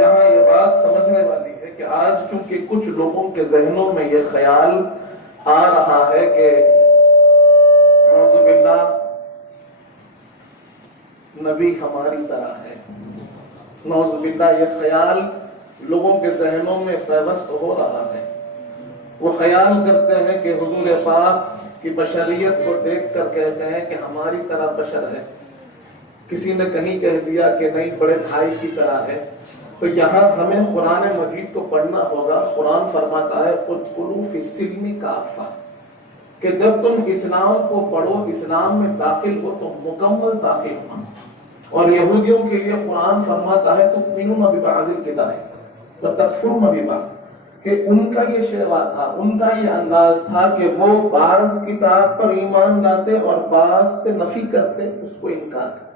یہاں یہ بات سمجھنے والی ہے کہ آج چونکہ کچھ لوگوں کے ذہنوں میں یہ خیال آ رہا ہے کہ نعوذ باللہ نبی ہماری طرح ہے، نعوذ باللہ یہ خیال لوگوں کے ذہنوں میں پیوست ہو رہا ہے۔ وہ خیال کرتے ہیں کہ حضور پاک کی بشریت کو دیکھ کر کہتے ہیں کہ ہماری طرح بشر ہے۔ کسی نے کہیں کہہ دیا کہ نہیں بڑے بھائی کی طرح ہے، تو یہاں ہمیں قرآن مجید کو پڑھنا ہوگا۔ قرآن فرماتا ہے ادخلوا فی السلم کافہ، کہ جب تم اسلام کو پڑھو، اسلام میں داخل ہو تو مکمل داخل ہونا۔ اور یہودیوں کے لیے قرآن فرماتا ہے تؤمنون ببعض الکتاب وتکفرون ببعض، کہ ان کا یہ شیوا تھا، ان کا یہ انداز تھا کہ وہ بعض کتاب پر ایمان لاتے اور بعض سے نفی کرتے، اس کو انکار کرتے۔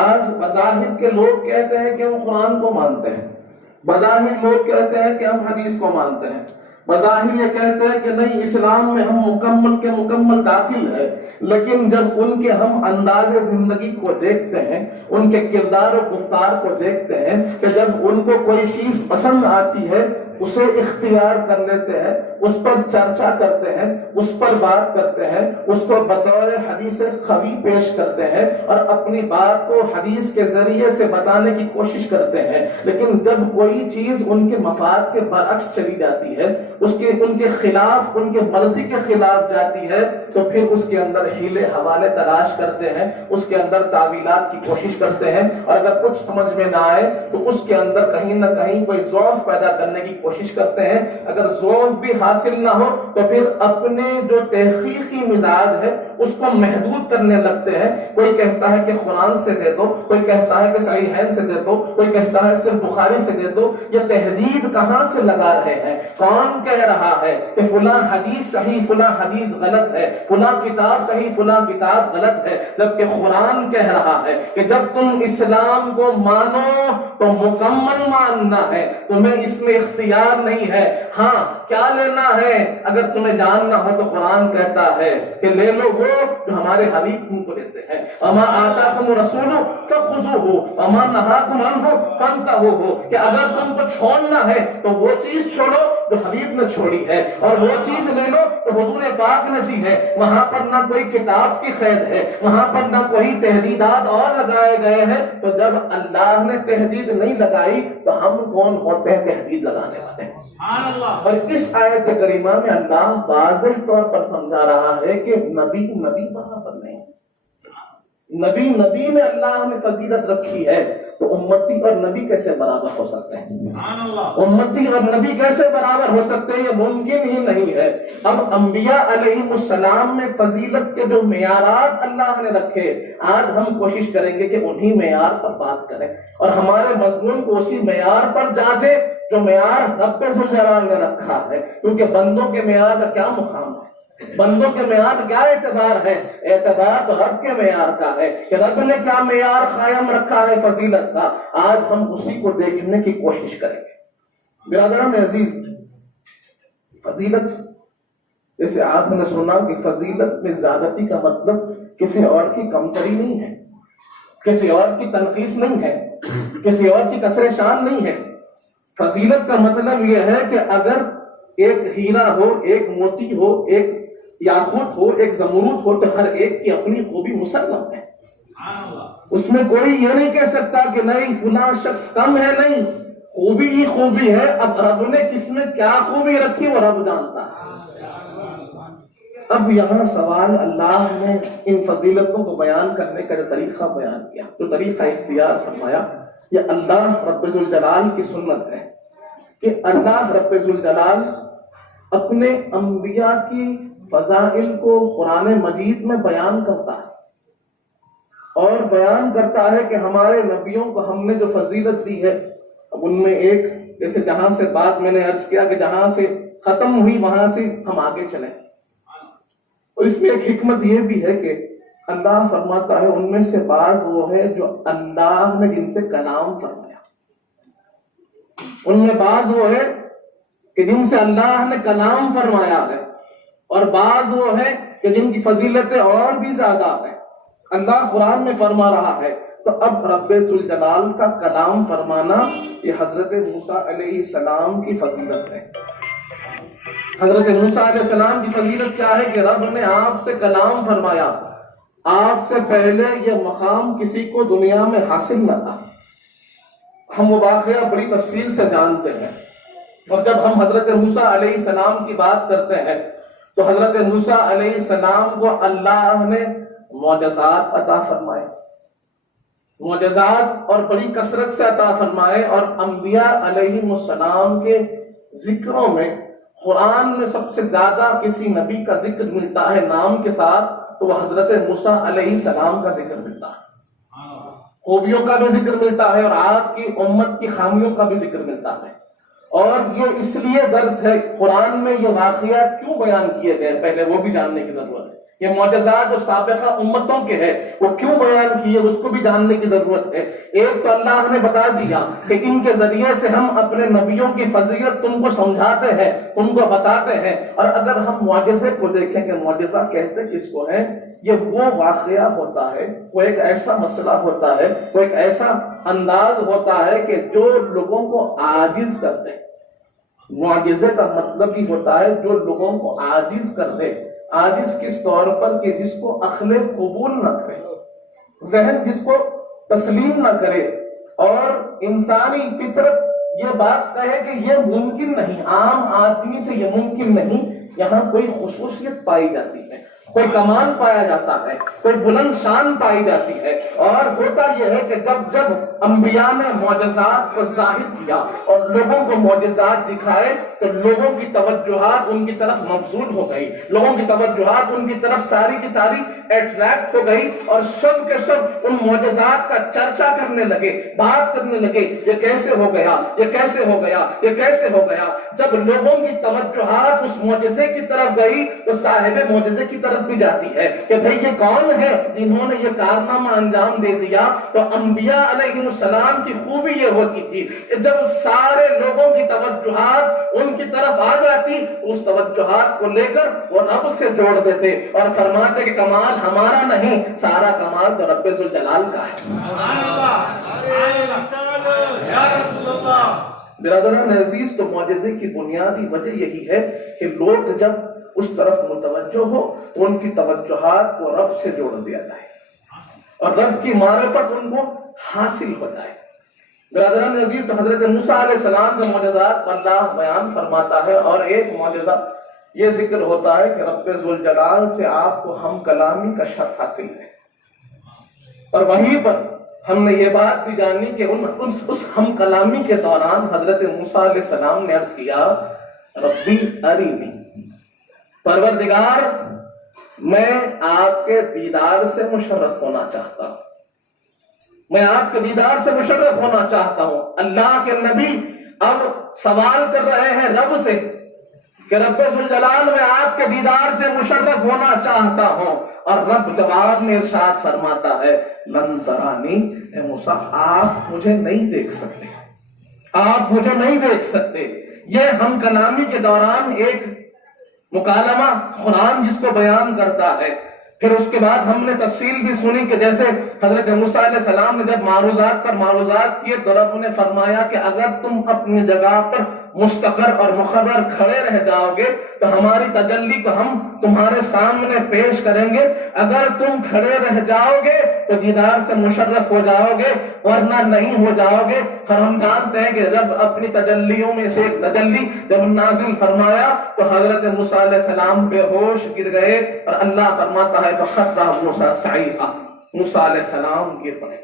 آج بظاہر کے لوگ کہتے ہیں کہ ہم قرآن کو مانتے ہیں، بظاہر لوگ کہتے ہیں کہ ہم حدیث کو مانتے ہیں، بظاہر یہ کہتے ہیں کہ نہیں اسلام میں ہم مکمل کے مکمل داخل ہے، لیکن جب ان کے ہم انداز زندگی کو دیکھتے ہیں، ان کے کردار و گفتار کو دیکھتے ہیں، کہ جب ان کو کوئی چیز پسند آتی ہے اسے اختیار کر لیتے ہیں، اس پر چرچا کرتے ہیں، اس پر بات کرتے ہیں، اس کو بطور حدیث قوی پیش کرتے ہیں اور اپنی بات کو حدیث کے ذریعے سے بتانے کی کوشش کرتے ہیں۔ لیکن جب کوئی چیز ان کے مفاد کے برعکس چلی جاتی ہے، ان کے خلاف، ان کے مرضی کے خلاف جاتی ہے، تو پھر اس کے اندر ہیلے حوالے تلاش کرتے ہیں، اس کے اندر تعویلات کی کوشش کرتے ہیں، اور اگر کچھ سمجھ میں نہ آئے تو اس کے اندر کہیں نہ کہیں کوئی ضعف پیدا کرنے کی کوشش کرتے ہیں۔ اگر ضعف بھی حاصل نہ ہو تو پھر اپنے جو تحقیقی مزاج ہے اس کو محدود کرنے لگتے ہیں۔ کوئی کہتا ہے کہ قرآن سے دے دو، کوئی کہتا ہے کہ صحیحین سے دے دو، کوئی کہتا ہے صرف بخاری سے دے دو۔ یہ تحدید کہاں سے لگا رہے ہیں؟ کون کہہ رہا ہے کہ فلاں حدیث صحیح، فلاں حدیث غلط ہے، فلاں کتاب صحیح، فلاں کتاب غلط ہے؟ جبکہ قرآن کہہ رہا ہے کہ جب تم اسلام کو مانو تو مکمل ماننا ہے، تمہیں اس میں اختیار نہیں ہے۔ ہاں کیا لینا ہے؟ اگر تمہیں جاننا ہو تو قرآن کہتا ہے کہ لے لو وہ جو ہمارے حبیب تم کو دیتے ہیں، وما آتاکم الرسول فخذوہ وما نہاکم عنہ فانتہوا، کہ اگر تم کو چھوڑنا ہے تو وہ چیز چھوڑو جو حبیب نے چھوڑی ہے، اور وہ چیز لے لو تو حضور پاک نے دی ہے۔ وہاں پر نہ کوئی کتاب کی قید ہے، وہاں پر نہ کوئی تحدیدات اور لگائے گئے ہیں۔ تو جب اللہ نے تحدید نہیں لگائی تو ہم کون ہوتے ہیں تحدید لگانے والے؟ اور اس آیت کریمہ میں اللہ واضح طور پر سمجھا رہا ہے کہ نبی برابر نہیں، نبی میں اللہ نے فضیلت رکھی ہے، تو امتی اور نبی کیسے برابر ہو سکتے ہیں؟ امتی اور نبی کیسے برابر ہو سکتے ہیں؟ یہ ممکن ہی نہیں ہے۔ اب انبیاء علیہم السلام میں فضیلت کے جو معیارات اللہ نے رکھے، آج ہم کوشش کریں گے کہ انہی معیار پر بات کریں اور ہمارے مضمون کو اسی معیار پر جانچیں جو معیار رب ذوالجلال نے رکھا ہے، کیونکہ بندوں کے معیار کا کیا مقام ہے، بندوں کے معیار کا کیا اعتبار ہے؟ اعتبار تو رب کے معیار کا ہے کہ رب نے کیا معیار قائم رکھا ہے فضیلت کا۔ آج ہم اسی کو دیکھنے کی کوشش کریں گے۔ برادران عزیز، فضیلت جیسے آپ نے سنا کہ فضیلت میں زیادتی کا مطلب کسی اور کی کمتری نہیں ہے، کسی اور کی تنقیص نہیں ہے، کسی اور کی کسر شان نہیں ہے۔ فضیلت کا مطلب یہ ہے کہ اگر ایک ہیرا ہو، ایک موتی ہو، ایک یاقوت ہو، ایک زمرد ہو، تو ہر ایک کی اپنی خوبی مسلم ہے۔ اس میں کوئی یہ نہیں کہہ سکتا کہ نہیں فلاں شخص کم ہے، نہیں، خوبی ہی خوبی ہے۔ اب رب نے کس میں کیا خوبی رکھی وہ رب جانتا ہے۔ اب یہاں سوال، اللہ نے ان فضیلتوں کو بیان کرنے کا جو طریقہ بیان کیا، جو طریقہ اختیار فرمایا، یہ اللہ رب ذوالجلال کی سنت ہے کہ اللہ رب ذوالجلال اپنے انبیاء کی فضائل کو قرآن مجید میں بیان کرتا ہے، اور بیان کرتا ہے کہ ہمارے نبیوں کو ہم نے جو فضیلت دی ہے، اب ان میں ایک جیسے جہاں سے بات میں نے عرض کیا کہ جہاں سے ختم ہوئی وہاں سے ہم آگے چلیں، اور اس میں ایک حکمت یہ بھی ہے کہ اللہ فرماتا ہے ان میں سے بعض وہ ہے جو اللہ نے جن سے کلام فرمایا، ان میں بعض وہ ہے کہ جن سے اللہ نے کلام فرمایا ہے، اور بعض وہ ہے کہ جن کی فضیلتیں اور بھی زیادہ ہیں۔ اللہ قرآن میں فرما رہا ہے تو اب رب ذوالجلال کا کلام فرمانا یہ حضرت موسیٰ علیہ السلام کی فضیلت ہے۔ حضرت موسیٰ علیہ السلام کی فضیلت کیا ہے کہ رب نے آپ سے کلام فرمایا، آپ سے پہلے یہ مقام کسی کو دنیا میں حاصل نہ تھا۔ ہم وہ واقعہ بڑی تفصیل سے جانتے ہیں، اور جب ہم حضرت موسیٰ علیہ السلام کی بات کرتے ہیں تو حضرت موسیٰ علیہ السلام کو اللہ نے معجزات عطا فرمائے، معجزات اور بڑی کثرت سے عطا فرمائے، اور انبیاء علیہ السلام کے ذکروں میں قرآن میں سب سے زیادہ کسی نبی کا ذکر ملتا ہے نام کے ساتھ تو وہ حضرت موسیٰ علیہ السلام کا ذکر ملتا ہے۔ خوبیوں کا بھی ذکر ملتا ہے اور آپ کی امت کی خامیوں کا بھی ذکر ملتا ہے، اور یہ اس لیے درس ہے قرآن میں یہ واقعات کیوں بیان کیے گئے پہلے وہ بھی جاننے کی ضرورت ہے۔ یہ معجزات جو سابقہ امتوں کے ہیں وہ کیوں بیان کیے اس کو بھی جاننے کی ضرورت ہے۔ ایک تو اللہ نے بتا دیا کہ ان کے ذریعے سے ہم اپنے نبیوں کی فضیلت تم کو سمجھاتے ہیں، تم کو بتاتے ہیں، اور اگر ہم معجزے کو دیکھیں کہ معجزہ کہتے کس کو ہیں، یہ وہ واقعہ ہوتا ہے، وہ ایک ایسا مسئلہ ہوتا ہے، وہ ایک ایسا انداز ہوتا ہے کہ جو لوگوں کو عاجز کر دے۔ معجزے کا مطلب ہی ہوتا ہے جو لوگوں کو عاجز کر دے۔ عاجز کس طور پر کہ جس کو عقل قبول نہ کرے، ذہن جس کو تسلیم نہ کرے، اور انسانی فطرت یہ بات کہے کہ یہ ممکن نہیں، عام آدمی سے یہ ممکن نہیں۔ یہاں کوئی خصوصیت پائی جاتی ہے، کوئی کمال پایا جاتا ہے، کوئی بلند شان پائی جاتی ہے، اور ہوتا یہ ہے کہ جب جب انبیاء نے معجزات کو ظاہر کیا اور لوگوں کو معجزات دکھائے تو لوگوں کی توجہات ان کی طرف مبذول ہو گئی، لوگوں کی توجہات ان کی طرف ساری کی ساری اٹریکٹ ہو گئی، اور سب کے سب ان معجزات کا چرچا کرنے لگے، بات کرنے لگے، یہ کیسے ہو گیا، یہ کیسے ہو گیا، یہ کیسے ہو گیا۔ جب لوگوں کی توجہات اس معجزے کی طرف گئی تو صاحب معجزے کی طرف بھی جاتی ہے کہ بھئی یہ کون ہے جنہوں نے یہ کارنامہ انجام دے دیا۔ تو انبیاء علیہ السلام کی خوبی یہ ہوتی تھی کہ جب سارے لوگوں کی توجہات ان کی طرف آ جاتی اس توجہات کو لے کر وہ رب سے جوڑ دیتے اور فرماتے کہ کمال ہمارا نہیں، سارا کمال تو رب ذوالجلال کا ہے۔ برادران عزیز، تو معجزے کی بنیادی وجہ یہی ہے کہ لوگ جب اس طرف متوجہ ہو تو ان کی توجہات کو رب سے جوڑ دیا جائے اور رب کی معرفت ان کو حاصل ہو جائے۔ برادران عزیز، تو حضرت موسیٰ علیہ السلام کے معجزات اللہ بیان فرماتا ہے، اور ایک معجزہ یہ ذکر ہوتا ہے کہ رب ذوالجلال سے آپ کو ہم کلامی کا شرف حاصل ہے، اور وہیں پر ہم نے یہ بات بھی جانی کہ اس ہم کلامی کے دوران حضرت موسیٰ علیہ السلام نے عرض کیا ربی ارینی، پروردگار میں آپ کے دیدار سے مشرف ہونا چاہتا ہوں، میں آپ کے دیدار سے مشرف ہونا چاہتا ہوں۔ اللہ کے نبی اب سوال کر رہے ہیں رب سے کہ رب ذوالجلال میں آپ کے دیدار سے مشرف ہونا چاہتا ہوں، اور رب جواب میں ارشاد فرماتا ہے لن ترانی، اے موسیٰ آپ مجھے نہیں دیکھ سکتے، آپ مجھے نہیں دیکھ سکتے۔ یہ ہم کلامی کے دوران ایک مکالمہ قرآن جس کو بیان کرتا ہے۔ پھر اس کے بعد ہم نے تفصیل بھی سنی کہ جیسے حضرت موسیٰ علیہ السلام نے جب معروضات پر معروضات کیے تو رب نے فرمایا کہ اگر تم اپنی جگہ پر مستقر اور مقرر کھڑے رہ جاؤ گے تو ہماری تجلی کو ہم تمہارے سامنے پیش کریں گے، اگر تم کھڑے رہ جاؤ گے تو دیدار سے مشرف ہو جاؤ گے، ورنہ نہیں ہو جاؤ گے۔ اور ہم جانتے ہیں کہ جب اپنی تجلیوں میں سے ایک تجلی جب نازل فرمایا تو حضرت موسیٰ علیہ السلام بے ہوش گر گئے، اور اللہ فرماتا ہے فَخَرَّ مُوسَىٰ صَعِقًا، موسیٰ علیہ السلام گر پڑے۔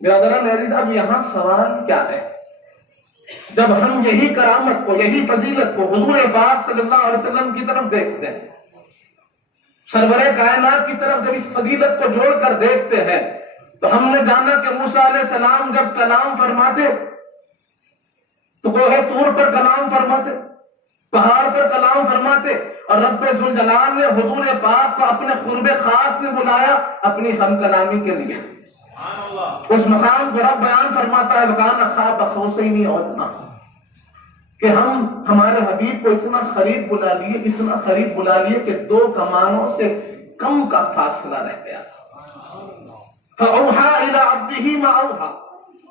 برادران عزیز، اب یہاں سوال کیا ہے؟ جب ہم یہی کرامت کو، یہی فضیلت کو حضور پاک صلی اللہ علیہ وسلم کی طرف دیکھتے ہیں، سرور کائنات کی طرف جب اس فضیلت کو جوڑ کر دیکھتے ہیں تو ہم نے جانا کہ موسیٰ علیہ السلام جب کلام فرماتے تو کوہ طور پر کلام فرماتے، پہاڑ پر کلام فرماتے، اور رب ذوالجلال نے حضور پاک کو اپنے قرب خاص میں بلایا اپنی ہم کلامی کے لیے۔ اس مقام کو رب بیان فرماتا ہے وَكَانَ خَابَ قَوْسَيْنِ أَوْ أَدْنَىٰ، کہ ہم ہمارے حبیب کو اتنا قریب بلا لیے کہ 2 کمانوں سے کم کا فاصلہ رہ گیا تھا۔ فَأَوْحَى إِلَىٰ عَبْدِهِ مَا أَوْحَىٰ،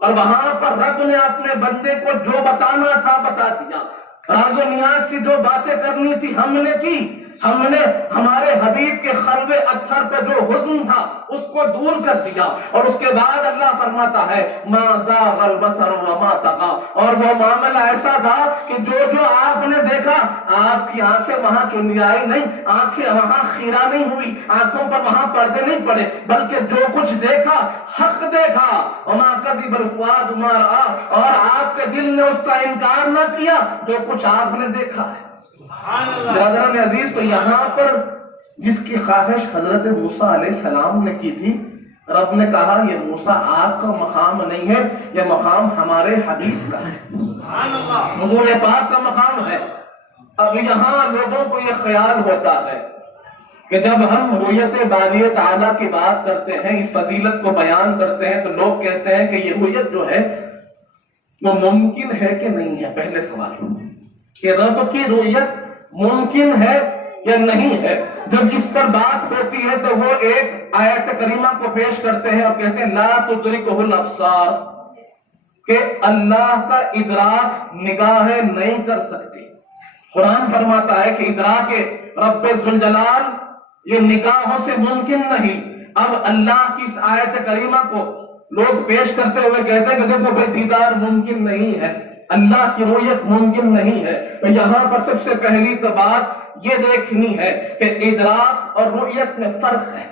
اور وہاں پر رب نے اپنے بندے کو جو بتانا تھا بتا دیا، راز و نیاز کی جو باتیں کرنی تھی ہم نے کی، ہم نے ہمارے حبیب کے قلب اطہر پہ جو حزن تھا اس کو دور کر دیا، اور اس کے بعد اللہ فرماتا ہے مَا زَاغَ الْبَصَرُ وَمَا طَغَىٰ، اور وہ معاملہ ایسا تھا کہ جو آپ نے دیکھا، آپ کی آنکھیں وہاں چنیائی نہیں، آنکھیں وہاں خیرہ نہیں ہوئی، آنکھوں پر وہاں پردے نہیں پڑے، بلکہ جو کچھ دیکھا حق دیکھا، وَمَا كَذِبَ الْفُؤَادُ مَا رَأَىٰ، اور آپ کے دل نے اس کا انکار نہ کیا جو کچھ آپ نے دیکھا ہے۔ برادران عزیز، تو یہاں پر جس کی خواہش حضرت موسیٰ علیہ السلام نے کی تھی، رب نے کہا یہ موسیٰ آپ کا مقام نہیں ہے، یہ مقام ہمارے حبیب کا ہے، حضور پاک کا مقام ہے۔ اب یہاں لوگوں کو یہ خیال ہوتا ہے کہ جب ہم رؤیت باری تعالیٰ کی بات کرتے ہیں، اس فضیلت کو بیان کرتے ہیں، تو لوگ کہتے ہیں کہ یہ رؤیت جو ہے وہ ممکن ہے کہ نہیں ہے۔ پہلے سوال کہ رب کی رؤیت ممکن ہے یا نہیں ہے۔ جب اس پر بات ہوتی ہے تو وہ ایک آیت کریمہ کو پیش کرتے ہیں اور کہتے ہیں لا تدرکہ الابصار، کہ اللہ کا ادراک نگاہیں نہیں کر سکتی۔ قرآن فرماتا ہے کہ ادراک رب ذوالجلال یہ نگاہوں سے ممکن نہیں۔ اب اللہ کی اس آیت کریمہ کو لوگ پیش کرتے ہوئے کہتے ہیں کہ دیکھو بھائی دیدار ممکن نہیں ہے، اللہ کی رؤیت ممکن نہیں ہے۔ تو یہاں پر سب سے پہلی تو بات یہ دیکھنی ہے کہ ادراک اور رؤیت میں فرق ہے۔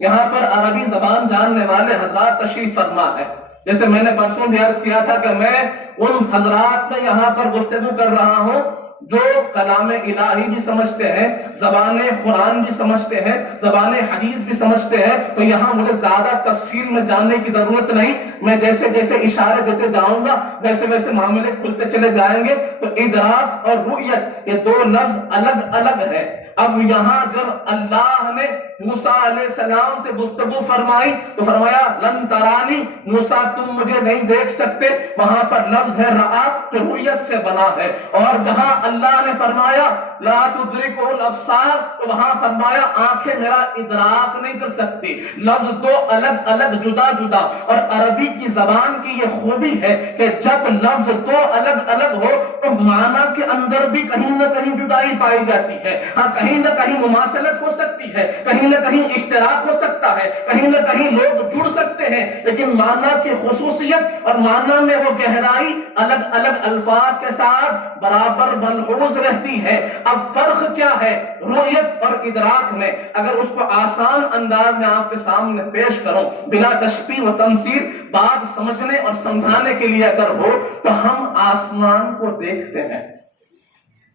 یہاں پر عربی زبان جاننے والے حضرات تشریف فرما ہے، جیسے میں نے پرسوں بھی عرض کیا تھا کہ میں ان حضرات میں یہاں پر گفتگو کر رہا ہوں جو کلام الہی بھی سمجھتے ہیں، زبان قرآن بھی سمجھتے ہیں، زبان حدیث بھی سمجھتے ہیں، تو یہاں مجھے زیادہ تفصیل میں جاننے کی ضرورت نہیں، میں جیسے جیسے اشارے دیتے جاؤں گا ویسے ویسے معاملے کھلتے چلے جائیں گے۔ تو ادراک اور رؤیت یہ دو لفظ الگ الگ ہے۔ اب یہاں جب اللہ نے موسیٰ علیہ السلام سے گفتگو فرمائی تو فرمایا لن ترانی، موسیٰ تم مجھے نہیں دیکھ سکتے، وہاں پر لفظ ہے رآ جو رؤیت سے بنا ہے، اور جہاں اللہ نے فرمایا لا تدرکہ الابصار تو وہاں فرمایا آنکھیں میرا ادراک نہیں کر سکتی۔ لفظ دو الگ الگ جدا جدا، اور عربی کی زبان کی یہ خوبی ہے کہ جب لفظ دو الگ الگ ہو تو معنی کے اندر بھی کہیں نہ کہیں جدائی پائی جاتی ہے، ہاں کہیں نہ کہیں مماثلت ہو سکتی ہے، کہیں نہ کہیں اشتراک ہو سکتا ہے، کہیں نہ کہیں لوگ جڑ سکتے ہیں، لیکن معنی کی خصوصیت اور معنی میں وہ گہرائی الگ الگ الفاظ کے ساتھ برابر ملحوظ رہتی ہے۔ اب فرق کیا ہے رؤیت اور ادراک میں؟ اگر اس کو آسان انداز میں آپ کے سامنے پیش کروں بلا تشبیہ و تمثیل، بات سمجھنے اور سمجھانے کے لیے اگر ہو تو ہم آسمان کو دیکھتے ہیں،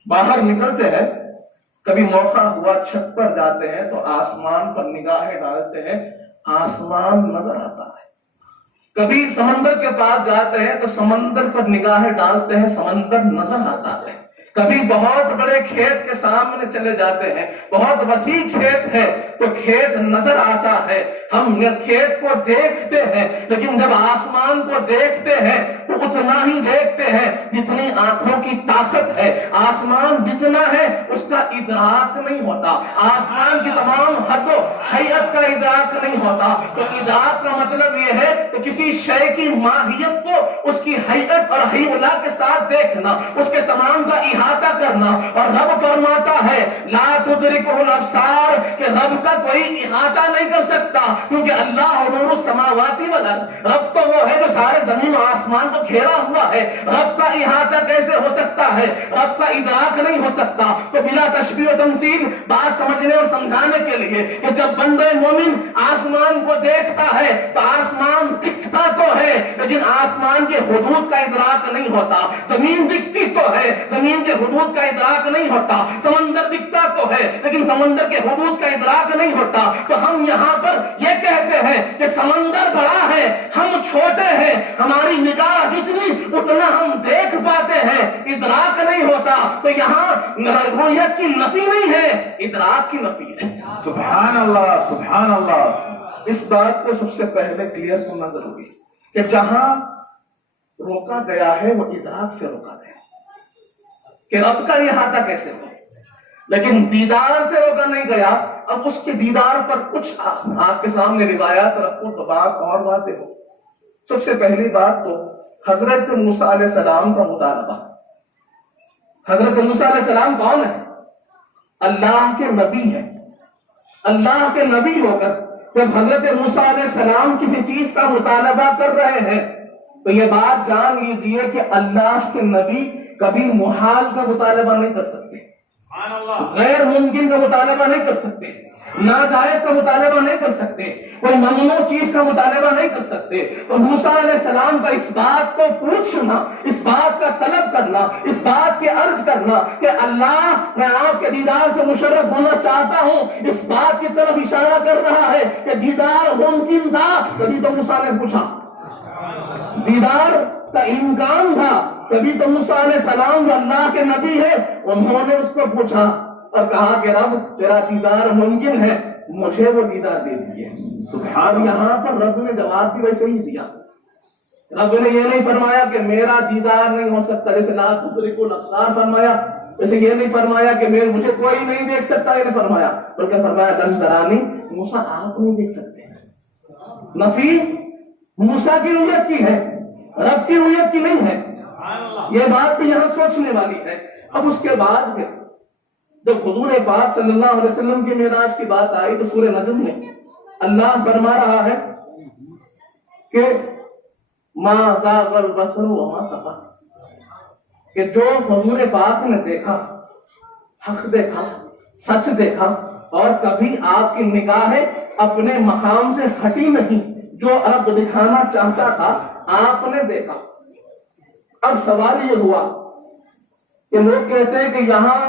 باہر نکلتے ہیں، کبھی موقع ہوا چھت پر جاتے ہیں تو آسمان پر نگاہیں ڈالتے ہیں، آسمان نظر آتا ہے۔ کبھی سمندر کے پاس جاتے ہیں تو سمندر پر نگاہیں ڈالتے ہیں، سمندر نظر آتا ہے۔ کبھی بہت بڑے کھیت کے سامنے چلے جاتے ہیں، بہت وسیع کھیت ہے تو کھیت نظر آتا ہے، ہم کھیت کو دیکھتے ہیں، لیکن جب آسمان کو دیکھتے ہیں تو اتنا ہی دیکھتے ہیں جتنی آنکھوں کی طاقت ہے۔ آسمان جتنا ہے اس کا ادراک نہیں ہوتا، آسمان کی تمام حد و حیت کا ادراک نہیں ہوتا۔ تو ادراک کا مطلب یہ ہے کہ کسی شے کی ماہیت کو اس کی حیت اور حیولہ کے ساتھ دیکھنا، اس کے تمام کا احاطہ کرنا، اور رب فرماتا ہے لا تدرکہ الابصار کہ رب کا کوئی احاطہ نہیں کر سکتا، کیونکہ اللہ نور السماوات والارض، رب تو وہ ہے جو سارے زمین و آسمان کو گھیرا ہوا ہے، رب کا احاطہ کیسے ہو سکتا ہے، رب کا ادراک نہیں ہو سکتا۔ تو بلا تشبیہ و تمثیل بات سمجھنے اور سمجھانے کے لیے کہ جب بندہ مومن آسمان کو دیکھتا ہے تو آسمان دکھتا تو ہے لیکن آسمان کے حدود کا ادراک نہیں ہوتا، زمین دکھتی تو ہے، زمین کے حدود کا ادراک نہیں ہوتا، سمندر دکھتا تو ہے لیکن سمندر کے حدود کا ادراک نہیں ہوتا۔ تو ہم یہاں پر یہ کہتے ہیں کہ سمندر بڑا ہے، ہم چھوٹے ہیں، ہماری نگاہ جتنی اتنا ہم دیکھ پاتے ہیں، ادراک نہیں ہوتا۔ تو یہاں رؤیت کی نفی نہیں ہے، ادراک کی نفی ہے۔ سبحان اللہ، سبحان اللہ۔ اس بات کو سب سے پہلے کلیئر کرنا ضروری کہ جہاں روکا گیا ہے وہ ادراک سے روکا گیا کہ رب کا احاطہ کیسے ہو۔ لیکن دیدار سے روکا نہیں گیا. اب اس کے دیدار پر کچھ آپ کے سامنے روایات رکھوں تو بات اور واضح ہو. سب سے پہلی بات تو حضرت موسیٰ علیہ السلام کا مطالبہ. حضرت موسیٰ علیہ السلام کون ہے؟ اللہ کے نبی ہیں. اللہ کے نبی ہو کر جب حضرت موسیٰ علیہ السلام کسی چیز کا مطالبہ کر رہے ہیں تو یہ بات جان لیجئے کہ اللہ کے نبی کبھی محال کا مطالبہ نہیں کر سکتے, غیر ممکن کا مطالبہ نہیں کر سکتے, ناجائز کا مطالبہ نہیں کر سکتے, کوئی ممنوع چیز کا مطالبہ نہیں کر سکتے. تو موسیٰ علیہ السلام کا اس بات کو پوچھنا, اس بات کا طلب کرنا, اس بات کی عرض کرنا کہ اللہ میں آپ کے دیدار سے مشرف ہونا چاہتا ہوں, اس بات کی طرف اشارہ کر رہا ہے کہ دیدار ممکن تھا. کبھی تو موسیٰ نے پوچھا, دیدار کا امکان تھا. کبھی تو موسیٰ علیہ السلام جو اللہ کے نبی ہے انہوں نے اس کو پوچھا اور کہا کہ رب تیرا دیدار ممکن ہے, مجھے وہ دیدار دے دیجیے. اور یہاں پر رب نے جواب بھی ویسے ہی دیا. رب نے یہ نہیں فرمایا کہ میرا دیدار نہیں ہو سکتا, جیسے لا تدرکو الابصار فرمایا, ویسے یہ نہیں فرمایا کہ مجھے کوئی نہیں دیکھ سکتا, یہ نہیں فرمایا, بلکہ فرمایا لن ترانی, موسیٰ آپ نہیں دیکھ سکتے. نفی موسیٰ کی رؤیت کی ہے, رب کی رؤیت کی نہیں ہے. یہ بات بھی یہاں سوچنے والی ہے. اب اس کے بعد میں جب حضور پاک صلی اللہ علیہ وسلم کی معراج کی بات آئی تو سورہ نجم میں اللہ فرما رہا ہے کہ ما زاغ البصر وما طغى, کہ جو حضور پاک نے دیکھا, حق دیکھا, سچ دیکھا, اور کبھی آپ کی نگاہیں اپنے مقام سے ہٹی نہیں. جو رب دکھانا چاہتا تھا آپ نے دیکھا. اب سوال یہ ہوا کہ لوگ کہتے ہیں کہ یہاں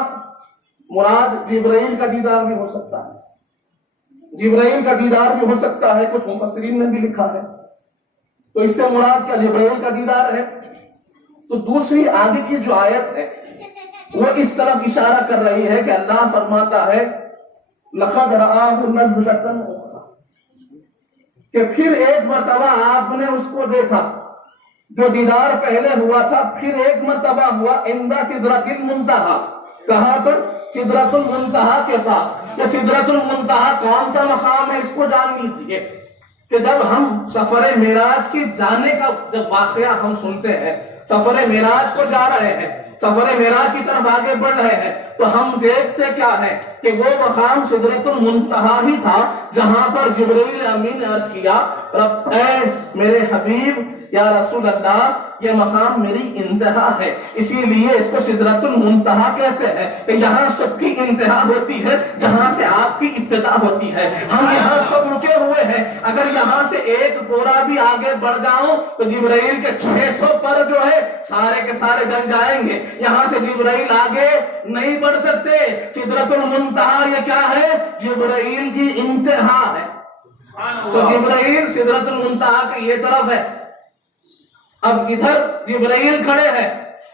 مراد جبرائیل کا دیدار بھی ہو سکتا ہے, جبرائیل کا دیدار بھی ہو سکتا ہے, کچھ مفسرین نے بھی لکھا ہے. تو اس سے مراد کیا جبرائیل کا دیدار ہے؟ تو دوسری آگے کی جو آیت ہے وہ اس طرف اشارہ کر رہی ہے کہ اللہ فرماتا ہے لقد رآہ نزلۃ اخری, کہ پھر ایک مرتبہ آپ نے اس کو دیکھا. جو دیدار پہلے ہوا تھا پھر ایک مرتبہ ہوا عند سدرۃ المنتہی. کہاں پر؟ سدرۃ المنتہی کے پاس. یہ سدرۃ المنتہی کون سا مقام ہے اس کو جان لیجیے کہ جب ہم سفر معراج کی جانے کا جب واقعہ ہم سنتے ہیں, سفر معراج کو جا رہے ہیں, سفر معراج کی طرف آگے بڑھ رہے ہیں, تو ہم دیکھتے کیا ہے کہ وہ مقام سدرۃ المنتہی ہی تھا جہاں پر جبرائیل امین نے عرض کیا رب اے میرے حبیب یا رسول اللہ یہ مقام میری انتہا ہے. اسی لیے اس کو سدرۃ المنتہی کہتے ہیں کہ یہاں سب کی انتہا ہوتی ہے, جہاں سے آپ کی ابتدا ہوتی ہے. ہم یہاں سب رکے ہوئے ہیں, اگر یہاں سے ایک گورا بھی آگے بڑھ جاؤں تو جبرائیل کے 600 پر جو ہے سارے کے سارے جل جائیں گے. یہاں سے جبرائیل آگے نہیں بڑھ سکتے. سدرۃ المنتہی یہ کیا ہے؟ جبرائیل کی انتہا ہے. تو جبرائیل سدرۃ المنتہی کی یہ طرف ہے. اب ادھر جبرائیل کھڑے ہیں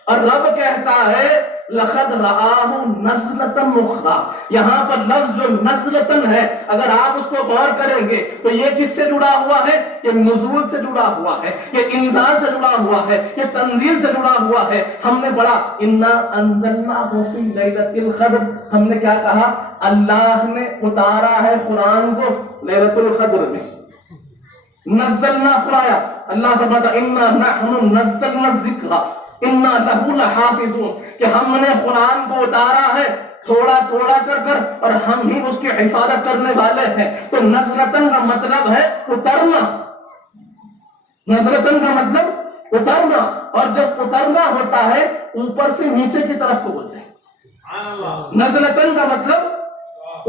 اور رب کہتا ہے لقد رآہ نزلۃ اخری. یہاں پر لفظ جو نزلۃ ہے اگر آپ اس کو غور کریں گے تو یہ کس سے جڑا ہوا ہے؟ یہ نزول سے جڑا ہوا ہے, یہ انزال سے جڑا ہوا ہے, یہ تنزیل سے جڑا ہوا ہے. ہم نے پڑھا انا انزلناہ فی لیلۃ القدر. ہم نے کیا کہا؟ اللہ نے اتارا ہے قرآن کو لیلۃ القدر میں. نزلنا قرایا, اللہ فرماتا انا نحن نزلنا الذکر انا لہ لحافظون, کہ ہم نے قرآن کو اتارا ہے تھوڑا تھوڑا کر اور ہم ہی اس کی حفاظت کرنے والے ہیں. تو نزلتن کا مطلب ہے اترنا, نزلتن کا مطلب اترنا, اور جب اترنا ہوتا ہے اوپر سے نیچے کی طرف کو بولتے ہیں. نزلتن کا مطلب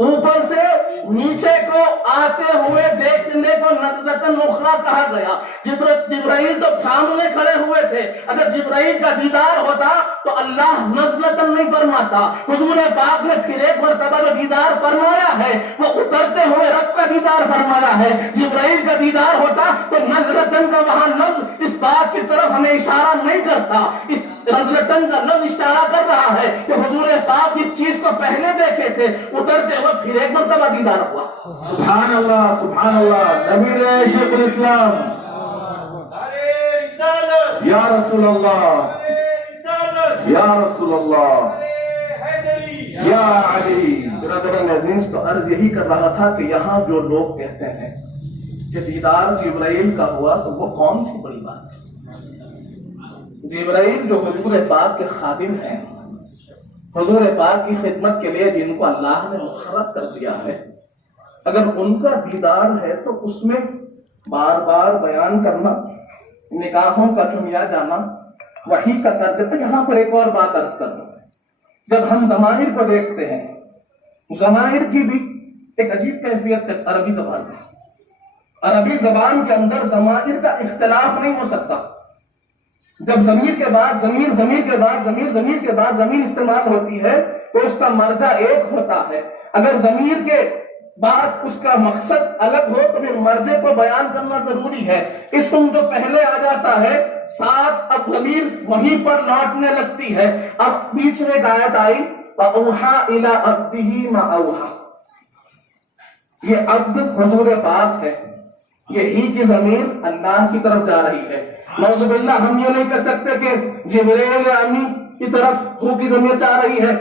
اوپر سے نیچے کو آتے ہوئے دیکھنے کو نزلتن اخری کہا گیا. جبرائیل تو سامنے کھڑے ہوئے تھے, اگر جبرائیل کا دیدار ہوتا تو اللہ نزلتن نہیں فرماتا. حضور پاک نے پھر ایک مرتبہ جو دیدار فرمایا ہے وہ اترتے ہوئے رب کا دیدار فرمایا ہے. جبرائیل کا دیدار ہوتا تو نزلتن کا وہاں لفظ اس بات کی طرف ہمیں اشارہ نہیں کرتا. اس نزلتن کا لفظ اشارہ کر رہا ہے کہ حضور پاک اس چیز کو پہلے دیکھے تھے, اترتے ہوئے پھر ایک مرتبہ دیدار ہوا. سبحان اللہ, سبحان اللہ. نبی شیخ الاسلام یا رسول اللہ, یا رسول اللہ, یا علی. برادران عزیز، تو عرض یہی کر رہا تھا کہ یہاں جو لوگ کہتے ہیں کہ دیدار جبرائیل کا ہوا تو وہ کون سی بڑی بات ہے؟ جبرائیل جو حضور پاک کے خادم ہیں، حضور پاک کی خدمت کے لیے جن کو اللہ نے مقرر کر دیا ہے، اگر ان کا دیدار ہے تو اس میں بار بار بیان کرنا، نگاہوں کا چنیا جانا وحی کا کر دیتا. یہاں پر ایک اور بات عرض کر دوں، جب ہم ضمائر کو دیکھتے ہیں، ضمائر کی بھی ایک عجیب کیفیت ہے عربی زبان میں. عربی زبان کے اندر ضمائر کا اختلاف نہیں ہو سکتا. جب ضمیر کے بعد ضمیر، ضمیر کے بعد ضمیر، ضمیر کے بعد ضمیر استعمال ہوتی ہے تو اس کا مرجع ایک ہوتا ہے. اگر ضمیر کے بعد اس کا مقصد الگ ہو تو پھر مرجع کو بیان کرنا ضروری ہے. اسم جو پہلے آ جاتا ہے ساتھ اب ضمیر وہیں پر لوٹنے لگتی ہے. اب بیچ میں ایک آیت آئی فَأَوْحَى إِلَىٰ عَبْدِهِ مَا أَوْحَىٰ. یہ عبد حضور پاک ہے، یہ ہی کی ضمیر اللہ کی طرف جا رہی ہے. نعوذ باللہ ہم یہ نہیں کہہ سکتے کہ جبریل امی کی طرف ہو کی ضمیر جا رہی ہے.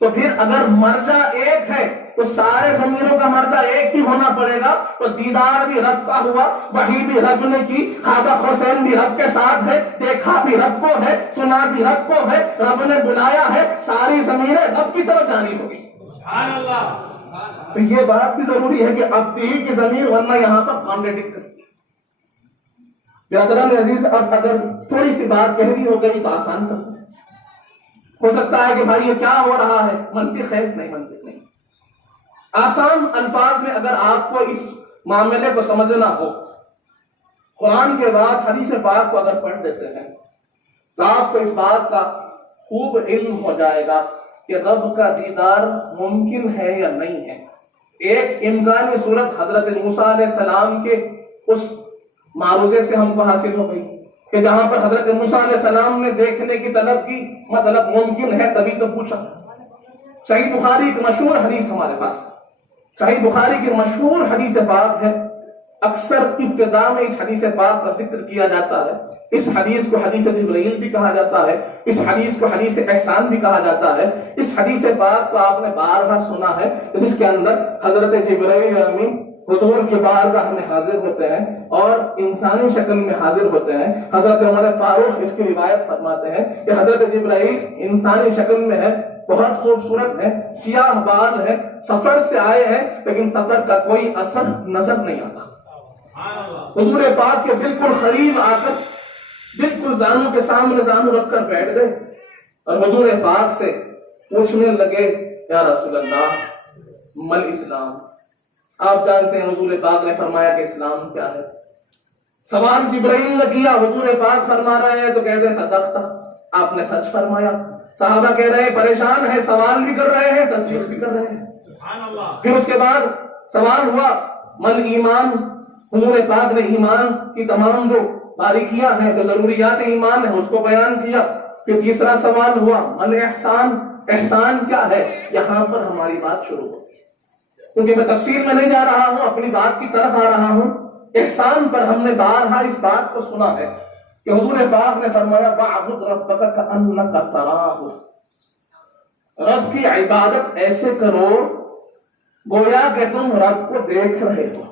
تو پھر اگر مرجع ایک ہے تو سارے ضمیروں کا مرجع ایک ہی ہونا پڑے گا. تو دیدار بھی رب کا ہوا، وحی بھی رب نے کی، خواب حسین بھی رب کے ساتھ ہے، دیکھا بھی رب کو ہے، سنا بھی رب کو ہے، رب نے بلایا ہے، ساری ضمیریں رب کی طرف جانی ہوگی. سبحان اللہ. تو یہ بات بھی ضروری ہے کہ عبدی کی ضمیر، ورنہ یہاں پر کانٹرڈکٹ کرتی ہے. برادران عزیز، اب اگر تھوڑی سی بات گہری ہو گئی تو آسان کر دیں. ہو سکتا ہے کہ بھائی یہ کیا ہو رہا ہے، منطق ہے؟ نہیں، منطق نہیں. آسان الفاظ میں اگر آپ کو اس معاملے کو سمجھنا ہو، قرآن کے بعد حدیث پاک کو اگر پڑھ دیتے ہیں تو آپ کو اس بات کا خوب علم ہو جائے گا کہ رب کا دیدار ممکن ہے یا نہیں ہے. ایک امکانی صورت حضرت موسیٰ علیہ السلام کے اس معروضے سے ہم کو حاصل ہو گئی کہ جہاں پر حضرت موسیٰ علیہ السلام نے دیکھنے کی طلب کی، مطلب ممکن ہے تبھی تو پوچھا. صحیح بخاری کی مشہور حدیث ہمارے پاس، صحیح بخاری کی مشہور حدیث پاک ہے. اکثر ابتداء میں اس حدیث پاک کا ذکر کیا جاتا ہے. اس حدیث کو حدیث جبرائیل بھی کہا جاتا ہے، اس حدیث کو حدیث احسان بھی کہا جاتا ہے. اس حدیث پاک کو آپ نے بارہا سنا ہے، جس کے اندر حضرت جبرائیل امین حضور کی بارگاہ میں حاضر ہوتے ہیں اور انسانی شکل میں حاضر ہوتے ہیں. حضرت عمر فاروق اس کی روایت فرماتے ہیں کہ حضرت جبرائیل انسانی شکل میں ہے، بہت خوبصورت ہے، سیاہ بال ہے، سفر سے آئے ہیں لیکن سفر کا کوئی اثر نظر نہیں آتا. حضور پاک کے بالکل قریب آ کر بالکل زانو کے سامنے زانو رکھ کر بیٹھ گئے اور حضور پاک سے پوچھنے لگے یا رسول اللہ مل اسلام. آپ جانتے ہیں حضور پاک نے فرمایا کہ اسلام کیا ہے. سوال جبرائیل نے کیا، حضور پاک فرما رہے ہیں تو کہتے ہیں صدقت، آپ نے سچ فرمایا. صحابہ کہہ رہے ہیں پریشان ہیں، سوال بھی کر رہے ہیں، تصدیق بھی کر رہے ہیں. پھر اس کے بعد سوال ہوا مل ایمان. حضور پاک نے ایمان کی تمام جو باریکیاں ہیں، جو ضروریات ایمان ہیں، اس کو بیان کیا. پھر تیسرا سوال ہوا مل احسان. احسان کیا ہے؟ یہاں پر ہماری بات شروع ہوتی ہے، کیونکہ میں تفصیل میں نہیں جا رہا ہوں، اپنی بات کی طرف آ رہا ہوں. احسان پر ہم نے بارہا اس بات کو سنا ہے کہ حضور پاک نے فرمایا وَاعْبُدْ رَبَّكَ كَأَنَّكَ تَرَاهُ. رب کی عبادت ایسے کرو گویا کہ تم رب کو دیکھ رہے ہو.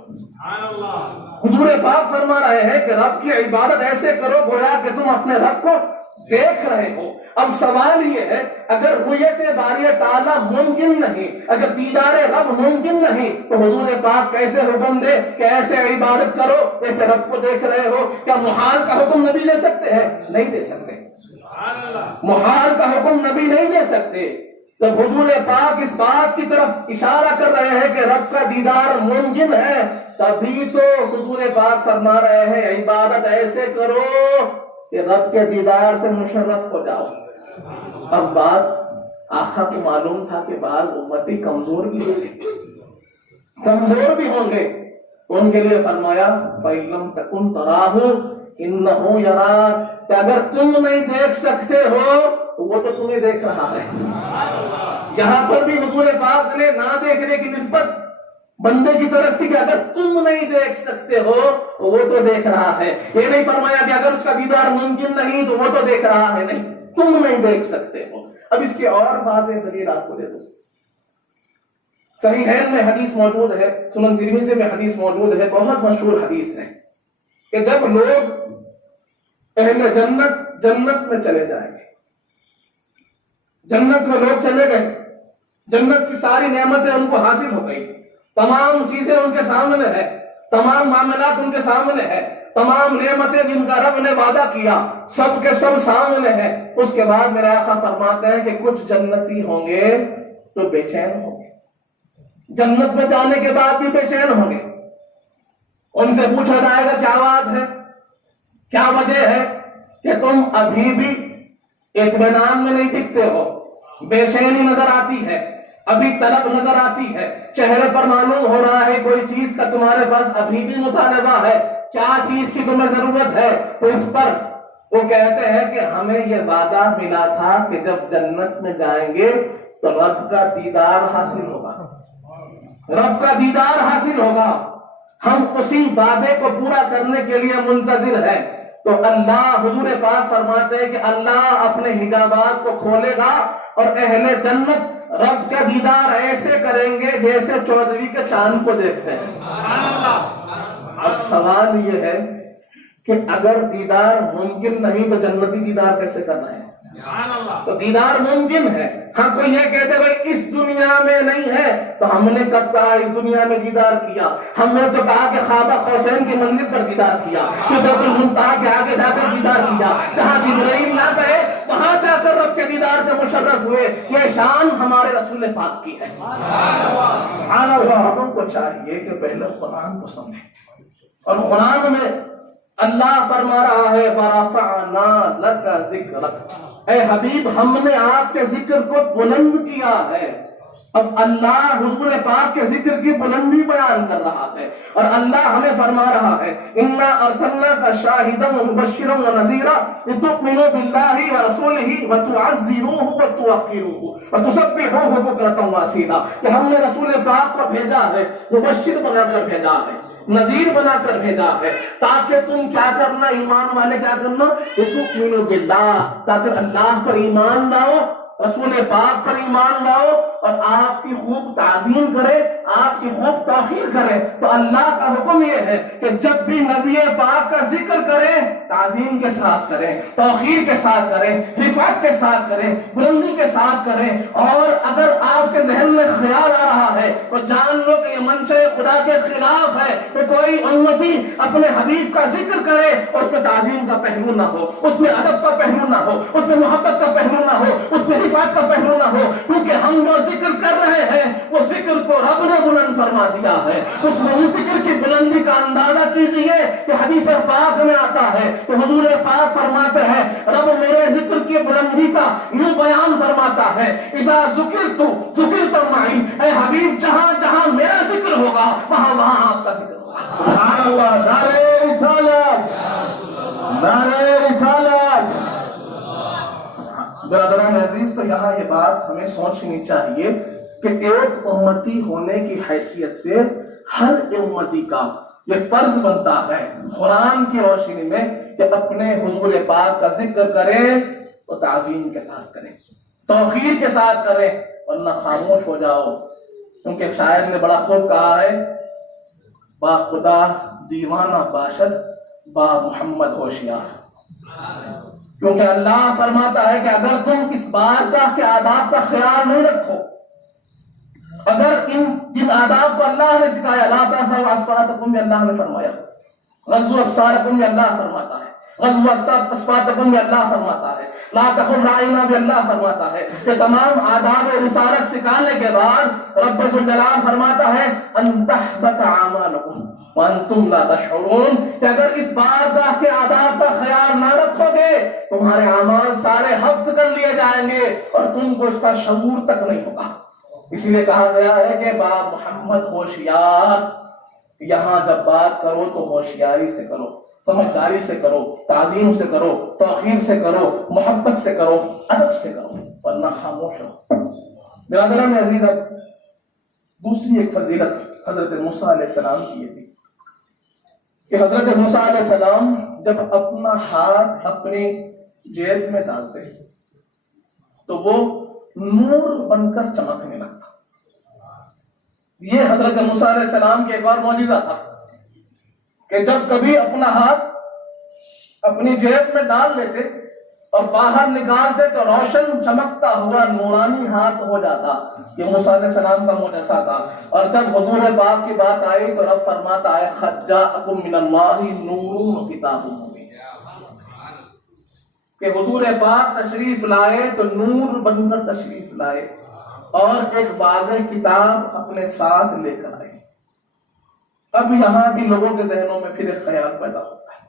حضور پاک فرما رہے ہیں کہ رب کی عبادت ایسے کرو گویا کہ تم اپنے رب کو دیکھ رہے ہو. اب سوال یہ ہے اگر رؤیت باری تعالیٰ ممکن نہیں، اگر دیدار رب ممکن نہیں تو حضور پاک کیسے حکم دے کہ ایسے عبادت کرو جیسے رب کو دیکھ رہے ہو؟ کیا محال کا حکم نبی دے سکتے ہیں؟ نہیں دے سکتے. محال کا حکم نبی نہیں دے سکتے. جب حضور پاک اس بات کی طرف اشارہ کر رہے ہیں کہ رب کا دیدار ممکن ہے تبھی تو حضور پاک فرما رہے ہیں عبادت ایسے کرو کہ رب کے دیدار سے مشرف ہو جاؤ. اب بات آقا کو معلوم تھا کہ بعض امتی کمزور بھی ہوں گے، کمزور بھی ہوں گے، تو ان کے لیے فرمایا فَإِن لَمْ تَكُنْ تَرَاهُ إِنَّهُ يَرَاكَ، کہ اگر تم نہیں دیکھ سکتے ہو تو وہ تو تمہیں دیکھ رہا ہے. یہاں پر بھی حضور پاک نے نہ دیکھنے کی نسبت بندے کی طرف تھی کہ اگر تم نہیں دیکھ سکتے ہو تو وہ تو دیکھ رہا ہے. یہ نہیں فرمایا کہ اگر اس کا دیدار ممکن نہیں تو وہ تو دیکھ رہا ہے، نہیں، تم نہیں دیکھ سکتے ہو. اب اس کی اور واضح دلیل آپ کو دے دوں. صحیحین میں حدیث موجود ہے، سنن ترمذی میں حدیث موجود ہے، بہت مشہور حدیث ہے کہ جب لوگ اہل جنت میں چلے جائیں گے، جنت میں لوگ چلے گئے، جنت کی ساری نعمتیں ان کو حاصل ہو گئی، تمام چیزیں ان کے سامنے ہے، تمام معاملات ان کے سامنے ہے، تمام نعمتیں جن کا رب نے وعدہ کیا سب کے سب سامنے ہیں۔ اس کے بعد میرے آقا فرماتے ہیں کہ کچھ جنتی ہوں گے تو بے چین ہوں گے، جنت میں جانے کے بعد بھی بے چین ہوں گے۔ ان سے پوچھا جائے گا کیا بات ہے، کیا وجہ ہے کہ تم ابھی بھی اطمینان میں نہیں دکھتے ہو، بے چینی نظر آتی ہے، ابھی طلب نظر آتی ہے، چہرے پر معلوم ہو رہا ہے کوئی چیز کا تمہارے پاس ابھی بھی مطالبہ ہے، کیا چیز کی تمہیں ضرورت ہے؟ تو اس پر وہ کہتے ہیں کہ ہمیں یہ وعدہ ملا تھا کہ جب جنت میں جائیں گے تو رب کا دیدار حاصل ہوگا، رب کا دیدار حاصل ہوگا، ہم اسی وعدے کو پورا کرنے کے لیے منتظر ہیں۔ تو اللہ حضور پاک فرماتے ہیں کہ اللہ اپنے حجابات کو کھولے گا اور اہل جنت رب کا دیدار ایسے کریں گے جیسے 14ویں کے چاند کو دیکھتے ہیں۔ اب سوال یہ ہے کہ اگر دیدار ممکن نہیں تو جنتی دیدار کیسے کرنا ہے؟ تو دیدار ممکن ہے۔ ہاں کوئی یہ کہتے بھائی اس دنیا میں نہیں ہے، تو ہم نے کب کہا اس دنیا میں دیدار کیا؟ ہم نے تو کہا کہ خوابہ قوسین کی منزل پر دیدار کیا، سدرۃ المنتہا کے آگے جا کر دیدار کیا، جہاں جبرائیل نہ گئے وہاں جا کر رب کے دیدار سے مشرف ہوئے۔ یہ شان ہمارے رسول پاک کی ہے۔ سبحان اللہ۔ ہم کو چاہیے کہ پہلے قرآن کو سمجھیں، اور قرآن میں اللہ فرما رہا ہے وَرَفَعْنَا لَكَ ذِكْرَكَ، اے حبیب ہم نے آپ کے ذکر کو بلند کیا ہے۔ اب اللہ حضور پاک کے ذکر کی بلندی بیان کر رہا ہے، اور اللہ ہمیں فرما رہا ہے اِنَّا أَرْسَلْنَاكَ شَاهِدًا وَمُبَشِّرًا وَنَذِيرًا لِتُؤْمِنُوا بِاللَّهِ وَرَسُولِهِ وَتُعَزِّرُوهُ وَتُوَقِّرُوهُ وَتُسَبِّحُوهُ بُكْرَةً وَأَصِيلًا، کہ ہم نے رسول پاک کو بھیجا ہے، مبشر بنا کر بھیجا ہے، نذیر بنا کر بھیجا ہے، تاکہ تم کیا کرنا، ایمان والے کیا کرنا، تؤمنوا باللہ، تاکہ اللہ پر ایمان لاؤ، رسول پاک پر ایمان لاؤ، اور آپ کی خوب تعظیم کرے، آپ کی خوب توقیر کرے۔ تو اللہ کا حکم یہ ہے کہ جب بھی نبی پاک کا ذکر کریں تعظیم کے ساتھ کریں، توقیر کے ساتھ کریں، رفعت کے ساتھ کریں، بلندی کے ساتھ کریں، اور اگر آپ کے ذہن میں خیال آ رہا ہے تو جان لو کہ یہ منشا خدا کے خلاف ہے کہ کوئی امتی اپنے حبیب کا ذکر کرے اور اس میں تعظیم کا پہلو نہ ہو، اس میں ادب کا پہلو نہ ہو، اس میں محبت کا پہلو نہ ہو، اس میں رفعت کا پہلو نہ ہو، کیونکہ ہم جو ذکر کر رہے ہیں وہ ذکر کو رب نے بلند فرما دیا ہے۔ اس میں اس ذکر کی بلندی کا اندازہ کیجئے کہ حدیث پاک میں آتا ہے تو حضور پاک فرماتے ہیں رب میرے ذکر کی بلندی کا یوں بیان فرماتا ہے اذا ذکرت ذکرت معی، اے حبیب جہاں جہاں میرا ذکر ہوگا وہاں وہاں آپ کا ذکر ہوگا۔ سبحان اللہ۔ نعرہ رسالت، نعرہ رسالت۔ برادران عزیز، تو یہاں یہ بات ہمیں سوچنی چاہیے کہ ایک امتی ہونے کی حیثیت سے ہر امتی کا یہ فرض بنتا ہے قرآن کی روشنی میں کہ اپنے حضور پاک کا ذکر کریں تو تعظیم کے ساتھ کریں، توقیر کے ساتھ کریں، ورنہ خاموش ہو جاؤ۔ کیونکہ شاعر نے بڑا خوب کہا ہے با خدا دیوانہ باشد با محمد ہوشیار، کیونکہ اللہ فرماتا ہے کہ اگر تم اس بارگاہ کے آداب کا خیال نہیں رکھو، اگر جن آداب کو اللہ نے سکھایا، لا ترفعوا اصواتکم، یہ اللہ نے فرمایا، غضوا ابصارکم، یہ اللہ فرماتا ہے، غضوا اصواتکم، یہ اللہ فرماتا ہے، لا تقم رائنا، بھی اللہ فرماتا ہے، کہ تمام آداب رسالت سکھانے کے بعد رب ذوالجلال فرماتا ہے ان تحبط اعمالکم وانتم لا تشعرون، کہ اگر اس بارگاہ کے آداب کا خیال نہ رکھو گے تمہارے اعمال سارے حبط کر لیے جائیں گے اور تم کو اس کا شعور تک نہیں ہوگا۔ اسی لیے کہا گیا ہے کہ با محمد ہوشیار، یہاں جب بات کرو تو ہوشیاری سے کرو، سمجھداری سے کرو، تعظیم سے کرو، توقیر سے کرو، محبت سے کرو، ادب سے کرو، ورنہ خاموش ہو۔ برادران عزیز، اب دوسری ایک فضیلت حضرت موسیٰ علیہ السلام کی یہ تھی کہ حضرت موسیٰ علیہ السلام جب اپنا ہاتھ اپنی جیب میں ڈالتے تو وہ نور بن کر چمکنے لگتا، یہ حضرت موسیٰ علیہ السلام کے ایک اور معجزہ تھا کہ جب کبھی اپنا ہاتھ اپنی جیب میں ڈال لیتے اور باہر نکالتے تو روشن چمکتا ہوا نورانی ہاتھ ہو جاتا. یہ موسیٰ علیہ السلام کا معجزہ تھا. اور جب حضور پاک کی بات آئی تو رب فرماتا ہے قد جاءکم من اللہ نور و کتاب مبین، کہ حضور پاک تشریف لائے تو نور بن کر تشریف لائے اور ایک واضح کتاب اپنے ساتھ لے کر آئے. اب یہاں بھی لوگوں کے ذہنوں میں پھر ایک خیال پیدا ہوتا ہے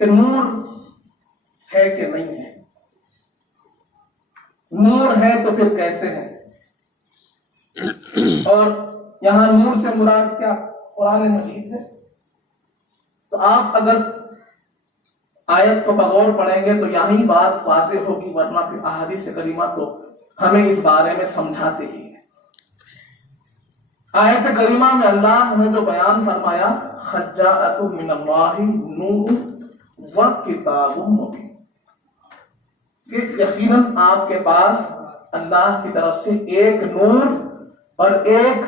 کہ نور ہے کہ نہیں ہے، نور ہے تو پھر کیسے ہے؟ اور یہاں نور سے مراد کیا قرآن مجید ہے. تو آپ اگر آیت کو بغور پڑھیں گے تو یہی بات واضح ہوگی، ورنہ پھر احادیث کریمہ تو ہمیں اس بارے میں سمجھاتے ہی ہیں. آیت کریمہ میں اللہ نے جو بیان فرمایا قد جاءکم من اللہ نور و کتاب مبین، کہ یقیناً آپ کے پاس اللہ کی طرف سے ایک نور اور ایک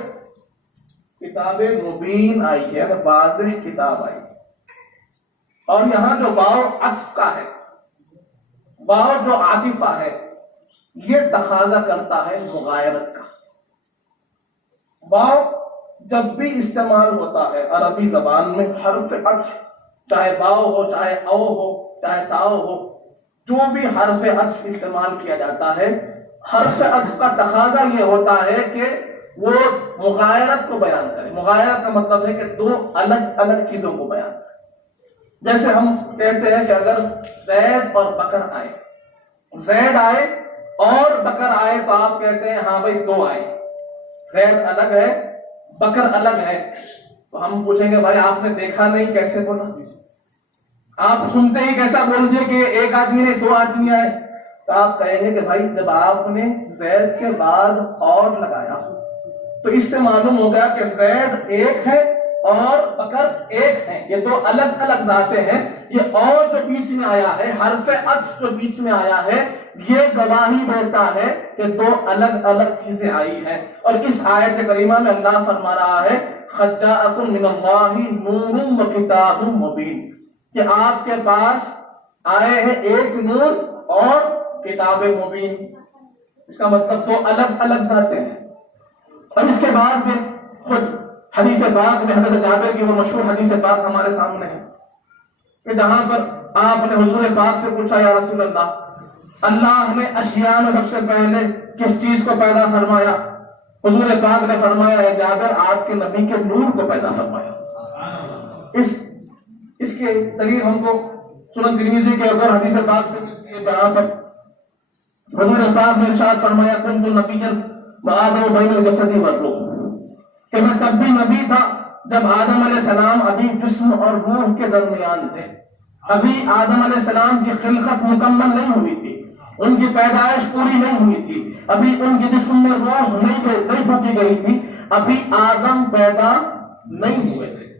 کتاب مبین آئی ہے، واضح کتاب آئی. اور یہاں جو واو عطف کا ہے، واو جو عاطفہ ہے، یہ تقاضا کرتا ہے مغایرت کا. واو جب بھی استعمال ہوتا ہے عربی زبان میں حرف عطف، چاہے واو ہو، چاہے او ہو، چاہے تاؤ ہو، جو بھی حرف عطف استعمال کیا جاتا ہے، حرف عطف کا تقاضا یہ ہوتا ہے کہ وہ مغایرت کو بیان کرے. مغایرت کا مطلب ہے کہ دو الگ الگ چیزوں کو بیان کرے. جیسے ہم کہتے ہیں کہ اگر زید اور بکر آئے، زید آئے اور بکر آئے تو آپ کہتے ہیں ہاں بھائی دو آئے، زید الگ ہے بکر الگ ہے. تو ہم پوچھیں گے بھائی آپ نے دیکھا نہیں کیسے بولا؟ آپ سنتے ہی کیسا بول دیے کہ ایک آدمی نے دو آدمی آئے؟ تو آپ کہیں گے کہ بھائی جب آپ نے زید کے بعد اور لگایا تو اس سے معلوم ہو گیا کہ زید ایک ہے اور بکر ایک ہے، یہ دو الگ الگ ذاتیں ہیں. یہ اور جو بیچ میں آیا ہے، حرف عطف جو بیچ میں آیا ہے، یہ گواہی دیتا ہے کہ دو الگ الگ چیزیں آئی ہیں. اور اس آیت کریمہ میں اللہ فرما رہا ہے قد جاءکم من اللہ نور و کتاب مبین، کہ آپ کے پاس آئے ہیں ایک نور اور کتاب مبین. اس کا مطلب دو الگ الگ ذاتیں ہیں. اور اس کے بعد میں خود حدیث پاک میں حضرت جابر کی وہ مشہور حدیث پاک ہمارے سامنے ہے کہ جہاں پر آپ نے حضور پاک سے پوچھا یا رسول اللہ نے اشیاء میں سب سے پہلے کس چیز کو پیدا فرمایا؟ حضور پاک نے فرمایا اے جابر آپ کے نبی کے نور کو پیدا فرمایا. اس کے دلیل ہم کو سنن ترمذی کے اوپر حدیث پاک سے ملتی ہے جہاں پر حضور پاک نے ارشاد فرمایا کنت نبیا وآدم بین الجسد والروح، کہ میں تب بھی نبی تھا جب آدم علیہ السلام ابھی جسم اور روح کے درمیان تھے. ابھی آدم علیہ السلام کی خلقت مکمل نہیں ہوئی تھی، ان کی پیدائش پوری نہیں ہوئی تھی، ابھی ان کے جسم میں روح نہیں پھونکی گئی تھی، ابھی آدم پیدا نہیں ہوئے تھے.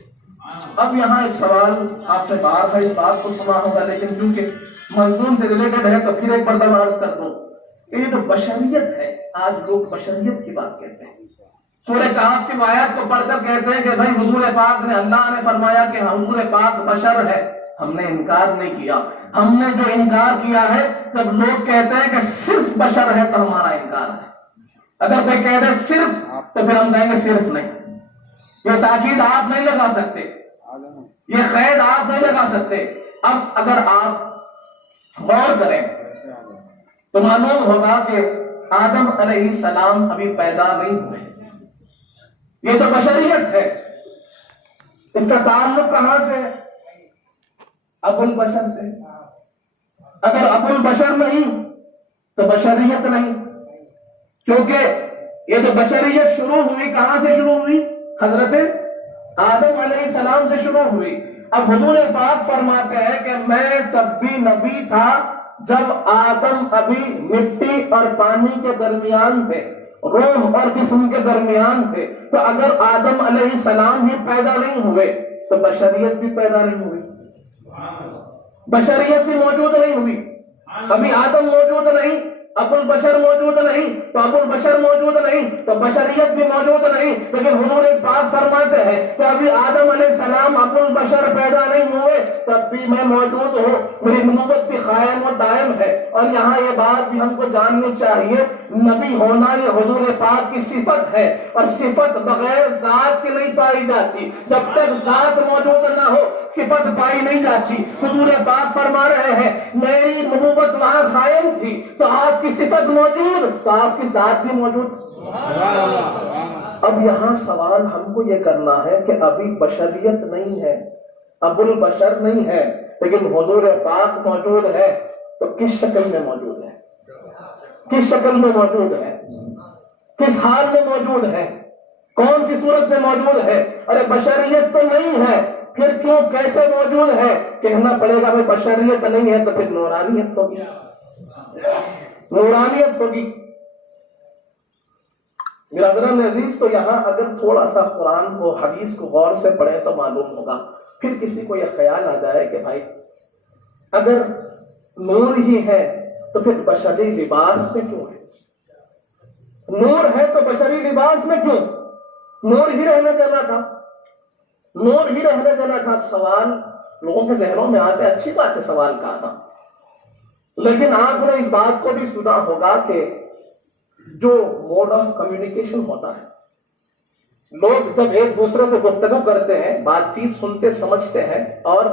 اب یہاں ایک سوال آپ نے بار ہے اس بات کو سنا ہوگا، لیکن کیونکہ مضمون سے ریلیٹڈ ہے تو پھر ایک مرتبہ عرض کر دوں. یہ جو بشریت ہے، آج لوگ بشریت کی بات کہتے ہیں. سورہ کہف کی آیات کو پڑھ کر کہتے ہیں کہ بھائی حضور پاک نے، اللہ نے فرمایا کہ حضور پاک بشر ہے. ہم نے انکار نہیں کیا. ہم نے جو انکار کیا ہے جب لوگ کہتے ہیں کہ صرف بشر ہے تو ہمارا انکار ہے. اگر کوئی کہہ دے صرف تو پھر ہم کہیں گے صرف نہیں. یہ تاکید آپ نہیں لگا سکتے، یہ قید آپ نہیں لگا سکتے. اب اگر آپ غور کریں تو معلوم ہوگا کہ آدم علیہ السلام ابھی پیدا نہیں ہوئے. یہ تو بشریت ہے. اس کا تعلق کہاں سے ہے؟ ابو البشر سے. اگر ابو البشر نہیں تو بشریت نہیں، کیونکہ یہ جو بشریت شروع ہوئی کہاں سے شروع ہوئی؟ حضرت آدم علیہ السلام سے شروع ہوئی. اب حضور پاک فرماتے ہیں کہ میں تب بھی نبی تھا جب آدم ابھی مٹی اور پانی کے درمیان تھے، روح اور جسم کے درمیان تھے. تو اگر آدم علیہ السلام ہی پیدا نہیں ہوئے تو بشریت بھی پیدا نہیں ہوئی، بشریت بھی موجود نہیں ہوئی. ابھی آدم موجود نہیں ابو البشر موجود نہیں تو ابو البشر موجود نہیں تو بشریت بھی موجود نہیں. لیکن حضور پاک فرماتے ہیں کہ ابھی آدم علیہ السلام ابو البشر پیدا نہیں ہوئے تب بھی میں موجود ہوں, میری نبوت بھی قائم و دائم ہے. اور یہاں یہ بات بھی ہم کو جاننی چاہیے, نبی ہونا یہ حضور پاک کی صفت ہے, اور صفت بغیر ذات کی نہیں پائی جاتی. جب تک ذات موجود نہ ہو صفت پائی نہیں جاتی. حضور پاک فرما رہے ہیں میری نبوت وہاں قائم تھی تو آپ کی صفت موجود تو آپ کی ذات بھی موجود. اب یہاں سوال ہم کو یہ کرنا ہے کہ ابھی بشریت نہیں ہے, ابو البشر نہیں ہے, لیکن حضور پاک موجود ہے تو کس شکل میں موجود ہے, کس شکل میں موجود ہے, کس حال میں موجود ہے, کون سی صورت میں موجود ہے؟ ارے بشریت تو نہیں ہے, پھر کیوں کیسے موجود ہے؟ کہنا پڑے گا بھائی بشریت نہیں ہے تو پھر نورانیت ہوگی, نورانیت ہوگی. برادران عزیز, تو یہاں اگر تھوڑا سا قرآن کو حدیث کو غور سے پڑھیں تو معلوم ہوگا. پھر کسی کو یہ خیال آ جائے کہ بھائی اگر نور ہی ہے تو پھر بشری لباس میں کیوں ہے؟ نور ہے تو بشری لباس میں کیوں؟ نور ہی رہنے دینا تھا, نور ہی رہنے دینا تھا. سوال لوگوں کے ذہنوں میں آتے, اچھی بات ہے سوال کا آنا, لیکن آپ نے اس بات کو بھی سنا ہوگا کہ جو موڈ آف کمیونیکیشن ہوتا ہے, لوگ جب ایک دوسرے سے گفتگو کرتے ہیں, بات چیت سنتے سمجھتے ہیں اور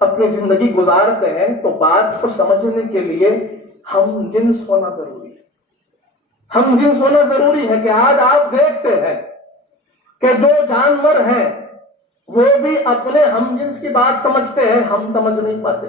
اپنی زندگی گزارتے ہیں, تو بات کو سمجھنے کے لیے ہم جنس ہونا ضروری ہے. ہم جنس ہونا ضروری ہے کہ آج آپ دیکھتے ہیں کہ جو جانور ہیں وہ بھی اپنے ہم جنس کی بات سمجھتے ہیں, ہم سمجھ نہیں پاتے.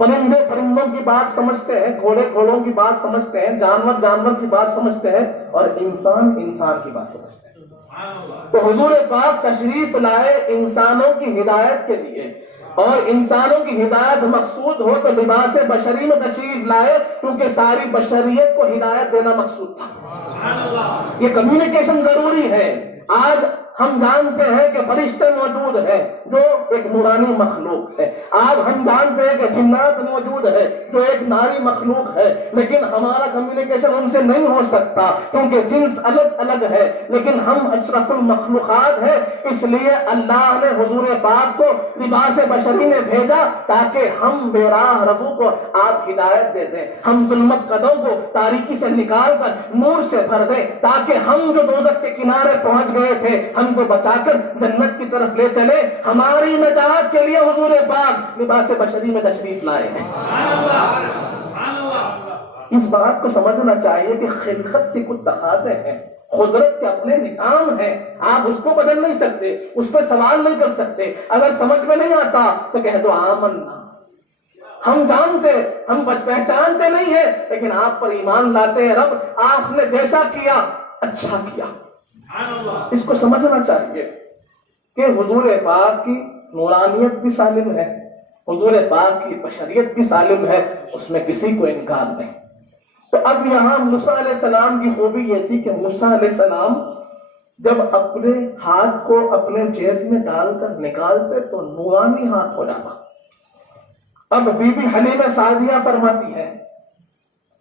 پرندے پرندوں کی بات سمجھتے ہیں, گھوڑے گھوڑوں کی بات سمجھتے ہیں, جانور جانور کی بات سمجھتے ہیں, اور انسان انسان کی بات سمجھتے ہیں. تو حضور پاک تشریف لائے انسانوں کی ہدایت کے لیے, اور انسانوں کی ہدایت مقصود ہو تو لباس بشری میں تشریف لائے, کیونکہ ساری بشریت کو ہدایت دینا مقصود تھا. یہ کمیونیکیشن ضروری ہے. آج ہم جانتے ہیں کہ فرشتے موجود ہیں جو ایک نورانی مخلوق ہے, آج ہم جانتے ہیں کہ جنات موجود ہے جو ایک ناری مخلوق ہے, لیکن ہمارا کمیونیکیشن ان سے نہیں ہو سکتا کیونکہ جنس الگ الگ ہے, لیکن ہم اشرف المخلوقات ہیں. اس لیے اللہ نے حضور پاک کو لباس بشری میں بھیجا تاکہ ہم بے راہ ربو کو آپ ہدایت دے دیں, ہم ظلمت قدوں کو تاریکی سے نکال کر نور سے بھر دیں, تاکہ ہم جو دوزخ کے کنارے پہنچ گئے تھے ہم کو بچا کر جنت کی طرف لے چلے. ہماری نجات کے لیے حضور پاک لباس بشری میں تشریف لائے ہیں. اس بات کو سمجھنا چاہیے کہ خلقت کے کچھ تقاضے ہیں, قدرت کے اپنے نظام ہیں, آپ اس کو بدل نہیں سکتے, اس پہ سوال نہیں کر سکتے. اگر سمجھ میں نہیں آتا تو کہہ دو آمنا, ہم جانتے, ہم پہچانتے نہیں ہیں, لیکن آپ پر ایمان لاتے ہیں. رب آپ نے جیسا کیا اچھا کیا. اس کو سمجھنا چاہیے کہ حضور پاک کی نورانیت بھی سالم ہے, حضور پاک کی بشریت بھی سالم ہے, اس میں کسی کو انکار نہیں. تو اب یہاں موسیٰ علیہ السلام کی خوبی یہ تھی کہ موسیٰ علیہ السلام جب اپنے ہاتھ کو اپنے جیب میں ڈال کر نکالتے تو نورانی ہاتھ ہو جاتا. اب بی بی حلیمہ سعدیہ فرماتی ہے,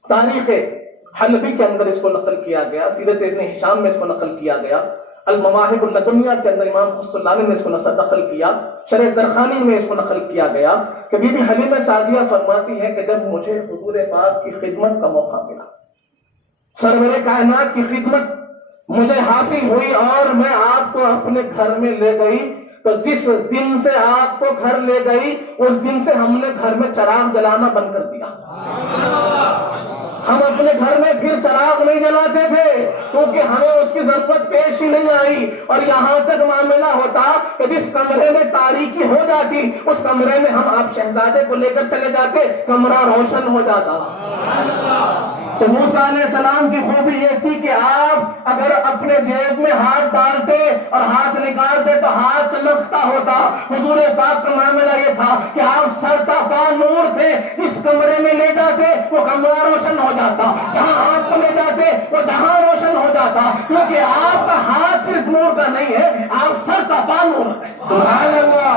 تاریخ حلبی کے اندر اس کو نقل کیا گیا, سیرت ابن ہشام میں اس کو نقل کیا گیا, المواہب اللدنیہ کے اندر امام خصوصی نے اس کو نقل کیا, شرح زرخانی میں اس کو نقل کیا گیا کہ بی بی حلیمہ سعدیہ فرماتی ہے کہ جب مجھے حضور پاک کی خدمت کا موقع ملا, سرور کائنات کی خدمت مجھے حاصل ہوئی اور میں آپ کو اپنے گھر میں لے گئی, تو جس دن سے آپ کو گھر لے گئی اس دن سے ہم نے گھر میں چراغ جلانا بند کر دیا. ہم اپنے گھر میں پھر چراغ نہیں جلاتے تھے کیونکہ ہمیں اس کی ضرورت پیش ہی نہیں آئی, اور یہاں تک معاملہ ہوتا کہ جس کمرے میں تاریکی ہو جاتی اس کمرے میں ہم آپ شہزادے کو لے کر چلے جاتے, کمرہ روشن ہو جاتا. تو موسیٰ علیہ السلام کی خوبی یہ تھی کہ آپ اگر اپنے جیب میں ہاتھ ڈالتے اور ہاتھ نکالتے تو ہاتھ چمکتا ہوتا. حضور پاک کا معاملہ یہ تھا کہ آپ سر تا پا نور تھے, اس کمرے میں لے جاتے وہ کمرہ روشن ہو جاتا, جہاں آپ کو لے جاتے وہ جہاں روشن ہو جاتا, کیونکہ آپ کا ہاتھ صرف نور کا نہیں ہے, آپ سر تا پا نور ہے. سبحان اللہ,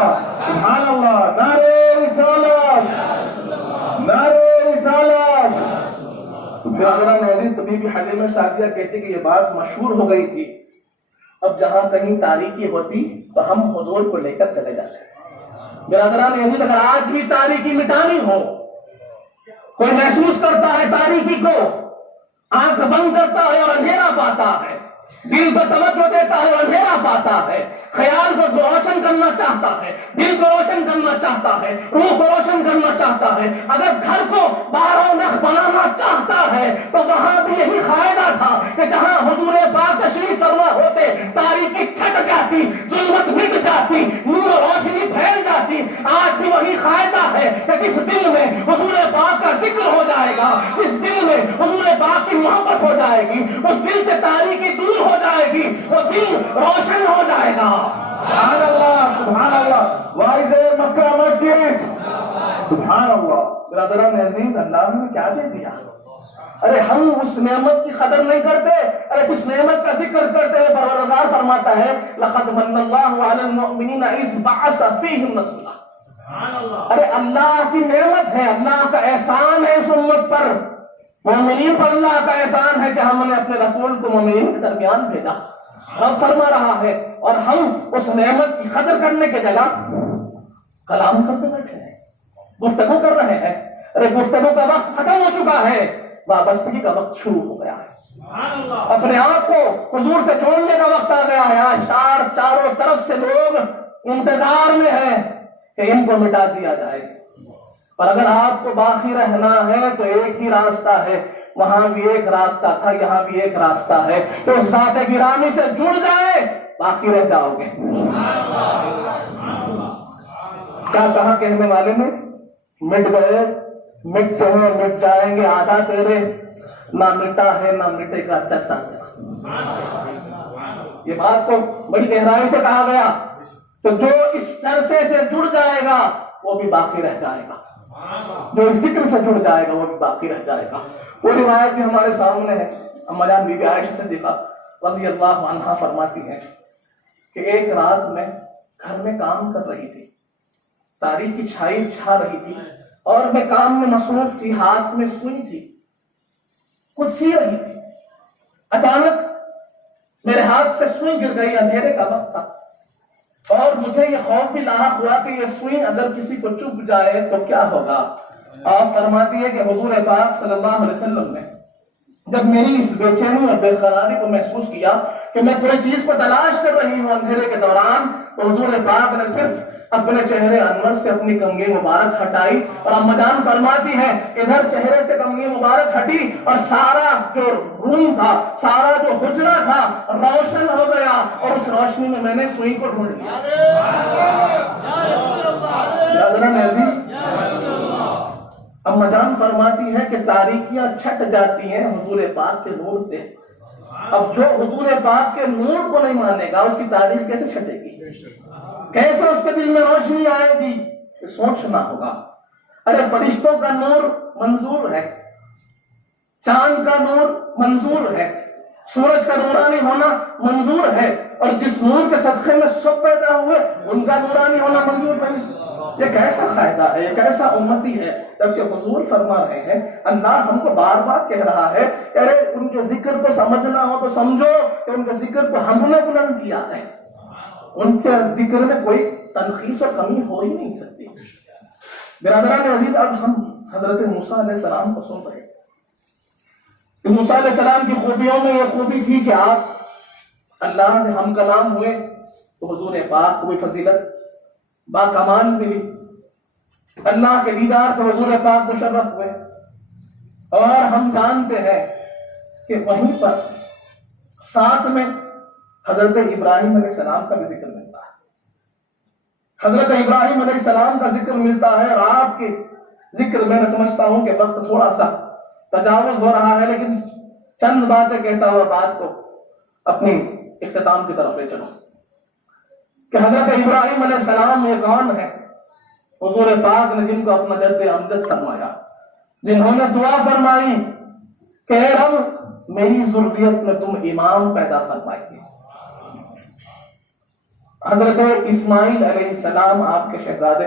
سبحان اللہ, نعرہ رسالت, نعرہ رسالت. برادران عزیز، تو بی بی حلیمہ سعدیہ کہتے کہ یہ بات مشہور ہو گئی تھی، اب جہاں کہیں تاریکی ہوتی تو ہم حضور کو لے کر چلے جاتے. برادران عزیز، اگر آج بھی تاریکی مٹانی ہو، کوئی محسوس کرتا ہے تاریکی کو، آنکھ بند کرتا ہے اور اندھیرا پاتا ہے، دل کو توجہ دیتا ہے اور اندھیرا پاتا ہے، خیال کو روشن کرنا چاہتا ہے، دل کو روشن کرنا چاہتا ہے، روح کو روشن کرنا چاہتا ہے، اگر گھر کو بارہ نخ بنانا چاہتا ہے تو وہاں بھی یہی قاعدہ تھا کہ جہاں حضور پاک تشریف فرما ہوتے تاریکی چھٹ جاتی، ظلمت مٹ جاتی، نور و روشنی پھیل جاتی. آج بھی وہی قاعدہ ہے کہ جس دل میں حضور پاک کا ذکر ہو جائے گا، جس دل میں حضور پاک کی محبت ہو جائے گی، اس دل سے تاریکی دور ہو جائے گی، وہ دل روشن ہو جائے گا. سبحان اللہ، سبحان اللہ. وائز مکہ مسجد، سبحان اللہ. برادران عزیز، اللہ نے کیا دے دیا؟ ارے ہم اس نعمت کی قدر نہیں کرتے. ارے جس نعمت کا ذکر کرتے ہوئے پروردگار فرماتا ہے لقد من اللہ علی المؤمنین اذ بعث فیہم رسولا. ارے اللہ کی نعمت ہے، اللہ کا احسان ہے اس امت پر، مومنین پر اللہ کا احسان ہے کہ ہم نے اپنے رسول کو مومنین کے درمیان بھیجا. رب فرما رہا ہے اور ہم اس نعمت کی قدر کرنے کے جگہ کلام کرتے بیٹھے ہیں، گفتگو کر رہے ہیں. ارے گفتگو کا وقت ختم ہو چکا ہے، وابستگی کا وقت شروع ہو گیا ہے. اپنے آپ کو حضور سے جوڑنے کا وقت آ گیا ہے. آج چاروں طرف سے لوگ انتظار میں ہیں کہ ان کو مٹا دیا جائے، اور اگر آپ کو باقی رہنا ہے تو ایک ہی راستہ ہے. وہاں بھی ایک راستہ تھا، یہاں بھی ایک راستہ ہے کہ اس ذات گرامی سے جڑ جائے، باقی رہ جاؤ گے. کیا کہا کہنے والے نے؟ مٹ گئے، مٹتے ہیں، مٹ جائیں گے، آدھا تیرے، نہ مٹا ہے نہ مٹے گا چرچا تیرا. یہ بات کو بڑی گہرائی سے کہا گیا. تو جو اس چرچے سے جڑ جائے گا وہ بھی باقی رہ جائے گا، جو اس ذکر سے جڑ جائے گا وہ بھی باقی رہ جائے گا. وہ روایت بھی ہمارے سامنے ہے. اما جان بی بی عائشہ صدیقہ رضی اللہ عنہا فرماتی ہیں کہ ایک رات میں گھر میں کام کر رہی تھی، تاریکی چھائی چھا رہی تھی اور میں کام میں مصروف تھی، ہاتھ میں سوئی تھی، کچھ سی رہی تھی. اچانک میرے ہاتھ سے سوئی گر گئی. اندھیرے کا وقت تھا اور مجھے یہ خوف بھی لاحق ہوا کہ یہ سوئی اگر کسی کو چبھ جائے تو کیا ہوگا. آپ فرماتی ہے کہ حضور پاک صلی اللہ علیہ وسلم نے جب میری اس بے چینی اور بے قراری کو محسوس کیا کہ میں کوئی چیز کو تلاش کر رہی ہوں اندھیرے کے دوران، تو حضور پاک نے صرف اپنے چہرے انور سے اپنی کنگھی مبارک ہٹائی اور اما جان فرماتی ہے ادھر چہرے سے کنگھی مبارک ہٹی اور سارا جو روم تھا، سارا جو حجرہ تھا روشن ہو گیا اور اس روشنی میں میں نے سوئی کو ڈھونڈ لیا. اما جان فرماتی ہے کہ تاریکیاں چھٹ جاتی ہیں حضور پاک کے نور سے. اب جو حضور پاک کے نور کو نہیں مانے گا اس کی تاریخ کیسے چھٹے گی، کیسے اس کے دل میں روشنی آئے گی؟ سوچنا ہوگا. ارے فرشتوں کا نور منظور ہے، چاند کا نور منظور ہے، سورج کا نورانی ہونا منظور ہے، اور جس نور کے صدقے میں سب پیدا ہوئے ان کا نورانی ہونا منظور نہیں. یہ کیسا فائدہ ہے، یہ کیسا امتی ہے، جبکہ حضور فرما رہے ہیں، اللہ ہم کو بار بار کہہ رہا ہے کہ ارے ان کے ذکر کو سمجھنا ہو تو سمجھو کہ ان کے ذکر کو ہم نے بلند کیا ہے. ان کے ذکر میں کوئی تنقیص اور کمی ہو ہی نہیں سکتی. برادران عزیز، اب ہم حضرت موسیٰ علیہ السلام کو سن رہے ہیں کہ موسیٰ علیہ السلام کی خوبیوں میں یہ خوبی تھی کہ آپ اللہ سے ہم کلام ہوئے تو حضور پاک کو بھی فضیلت با کمال ملی، اللہ کے دیدار سے حضور پاک مشرف ہوئے. اور ہم جانتے ہیں کہ وہیں پر ساتھ میں حضرت ابراہیم علیہ السلام کا بھی ذکر ملتا ہے. حضرت ابراہیم علیہ السلام کا ذکر ملتا ہے اور آپ کے ذکر میں سمجھتا ہوں کہ وقت تھوڑا سا تجاوز ہو رہا ہے، لیکن چند باتیں کہتا ہوا بات کو اپنی اختتام کی طرف لے چلو کہ حضرت ابراہیم علیہ السلام یہ کون ہے؟ حضور پاک نے جن کو اپنا جد امجد فرمایا، جنہوں نے دعا فرمائی کہ اے رب میری ذریت میں تم امام پیدا فرمائیے. حضرت اسماعیل علیہ السلام آپ کے شہزادے،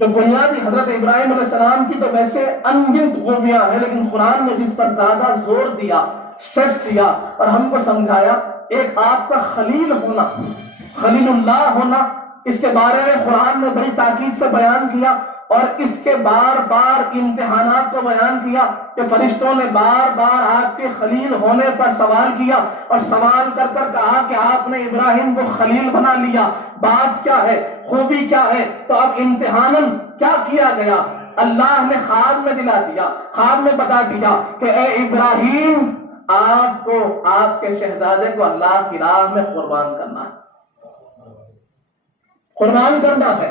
جو بنیادی حضرت ابراہیم علیہ السلام کی تو ویسے انگنت خوبیاں ہیں، لیکن قرآن نے جس پر زیادہ زور دیا، سٹریس دیا اور ہم کو سمجھایا، ایک آپ کا خلیل ہونا، خلیل اللہ ہونا، اس کے بارے میں قرآن نے بڑی تاکید سے بیان کیا، اور اس کے بار بار امتحانات کو بیان کیا کہ فرشتوں نے بار بار آپ کے خلیل ہونے پر سوال کیا، اور سوال کر کر کہا کہ آپ نے ابراہیم کو خلیل بنا لیا، بات کیا ہے، خوبی کیا ہے؟ تو اب امتحاناً کیا کیا گیا؟ اللہ نے خواب میں دلا دیا، خواب میں بتا دیا کہ اے ابراہیم، آپ کو، آپ کے شہزادے کو اللہ کی راہ میں قربان کرنا ہے، قربان کرنا ہے۔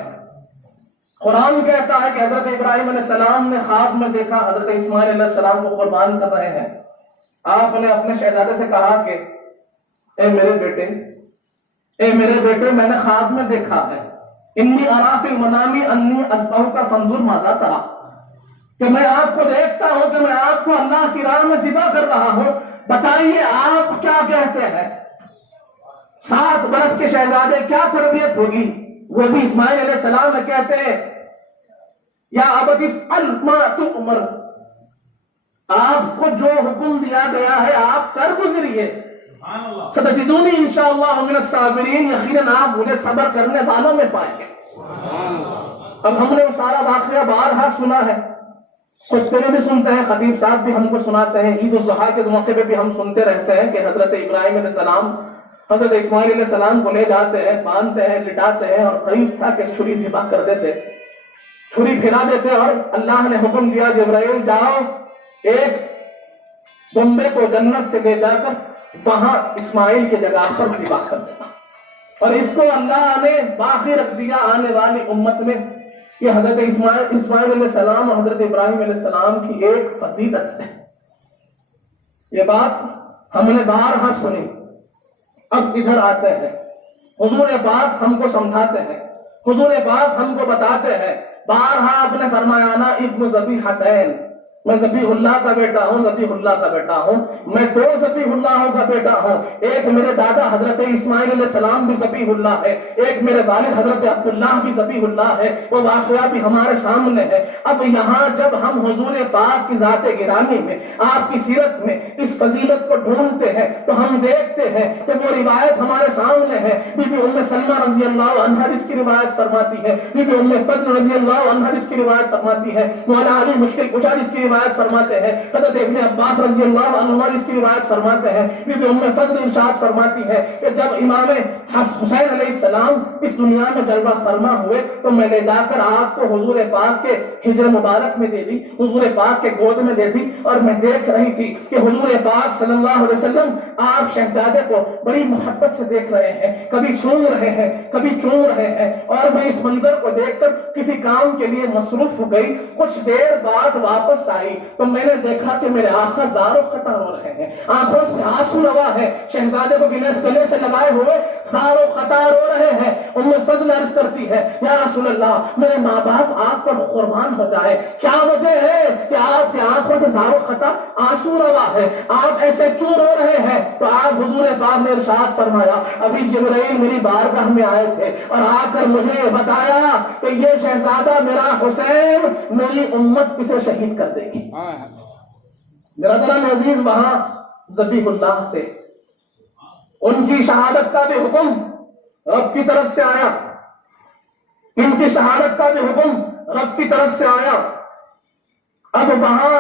قرآن کہتا ہے کہ حضرت ابراہیم علیہ السلام نے خواب میں دیکھا حضرت اسماعیل علیہ السلام کو قربان کر رہے ہیں۔ آپ نے اپنے شہزادے سے کہا کہ اے میرے بیٹے، میں نے خواب میں دیکھا ہے، انی ارا فی المنام انی اذبحک فانظر ماذا ترى، کہ میں آپ کو دیکھتا ہوں کہ میں آپ کو اللہ کی راہ میں ذبح کر رہا ہوں، بتائیے آپ کیا کہتے ہیں؟ 7 برس کے شہزادے، کیا تربیت ہوگی؟ وہ بھی اسماعیل علیہ السلام میں کہتے ہیں یا ابت افعل ما تؤمر، آپ کو جو حکم دیا گیا ہے آپ کر گزریے، ستجدونی انشاءاللہ من الصابرین، یقیناً آپ مجھے صبر کرنے والوں میں پائیں گے۔ اب ہم نے وہ سارا واقعہ بارہا سنا ہے، خطبے میں بھی سنتے ہیں، خطیب صاحب بھی ہم کو سناتے ہیں، عید الاضحیٰ کے موقع پہ بھی ہم سنتے رہتے ہیں کہ حضرت ابراہیم علیہ السلام حضرت اسماعیل علیہ السلام کو لے جاتے ہیں، باندھتے ہیں، لٹاتے ہیں، اور قریب تھا کہ چھری ذبح کر دیتے، چھری پھیلا دیتے، اور اللہ نے حکم دیا جبرائیل جاؤ ایک دمبے کو جنت سے لے جا کر وہاں اسماعیل کی جگہ پر ذبح کر دینا، اور اس کو اللہ نے باقی رکھ دیا آنے والی امت میں۔ یہ حضرت اسماعیل علیہ السلام اور حضرت ابراہیم علیہ السلام کی ایک فضیلت ہے۔ یہ بات ہم نے بارہا سنی۔ اب ادھر آتے ہیں، حضور پاک ہم کو سمجھاتے ہیں، حضور پاک ہم کو بتاتے ہیں، بارہا آپ نے فرمایا نا ابن ذبیحتین، میں ذبیح اللہ کا بیٹا ہوں، ذبیح اللہ کا بیٹا ہوں، میں 2 ذبیح اللہوں کا بیٹا ہوں، ایک میرے دادا حضرت اسماعیل علیہ السلام بھی ذبیح اللہ ہے، ایک میرے والد حضرت عبداللہ بھی ذبیح اللہ ہے، وہ واقعہ بھی ہمارے سامنے ہے۔ اب یہاں جب ہم حضور پاک کی ذات گرامی میں، آپ کی سیرت میں اس فضیلت کو ڈھونڈتے ہیں تو ہم دیکھتے ہیں کہ وہ روایت ہمارے سامنے ہے، بی بی ام سلمہ رضی اللہ عنہا جس کی روایت فرماتی ہے، بی بی ام فضل رضی اللہ عنہا جس کی روایت فرماتی ہے، مولانا علی مشکل کشا جس کی روایت فرماتے ہیں، حضرت ابن عباس رضی اللہ عنہ جس کی روایت فرماتے ہیں، بی بی ام فضل ارشاد فرماتی ہے کہ جب امام حسین علیہ السلام اس دنیا میں جلوہ فرما ہوئے تو میں نے جا کر آپ کو حضور پاک کے حجر مبارک میں دے دی، حضور پاک کے گود میں دے دی، اور میں دیکھ رہی تھی کہ حضور پاک صلی اللہ علیہ وسلم آپ شہزادے کو بڑی محبت سے دیکھ رہے ہیں، کبھی سون رہے ہیں، کبھی چون رہے ہیں، اور میں اس منظر کو دیکھ کر کسی کام کے لیے مصروف ہو گئی۔ کچھ دیر بعد واپس آئی تو میں نے دیکھا کہ میرے آقا زار و خطا رو رہے ہیں، آنکھوں سے آنسو روا ہے، شہزادے کو گلے سے لگائے ہوئے زار و خطا رو رہے ہیں۔ ام فضل عرض کرتی ہے یا رسول اللہ، میرے ماں باپ آپ پر قربان ہو جائے، کیا وجہ ہے کہ آپ کی آنکھوں سے زار و خطا آنسو روا ہے، آپ ایسے کیوں رو رہے ہیں؟ تو آپ حضور پاک نے ارشاد فرمایا ابھی جبرائیل میری بارگاہ میں آئے تھے اور آ کر مجھے بتایا کہ یہ شہزادہ میرا حسین میری امت کسے شہید کر دے گی۔ برادران عزیز، وہاں ذبیح اللہ تھے، ان کی شہادت کا بھی حکم رب کی طرف سے آیا، ان کی شہادت کا بھی حکم رب کی طرف سے آیا۔ اب وہاں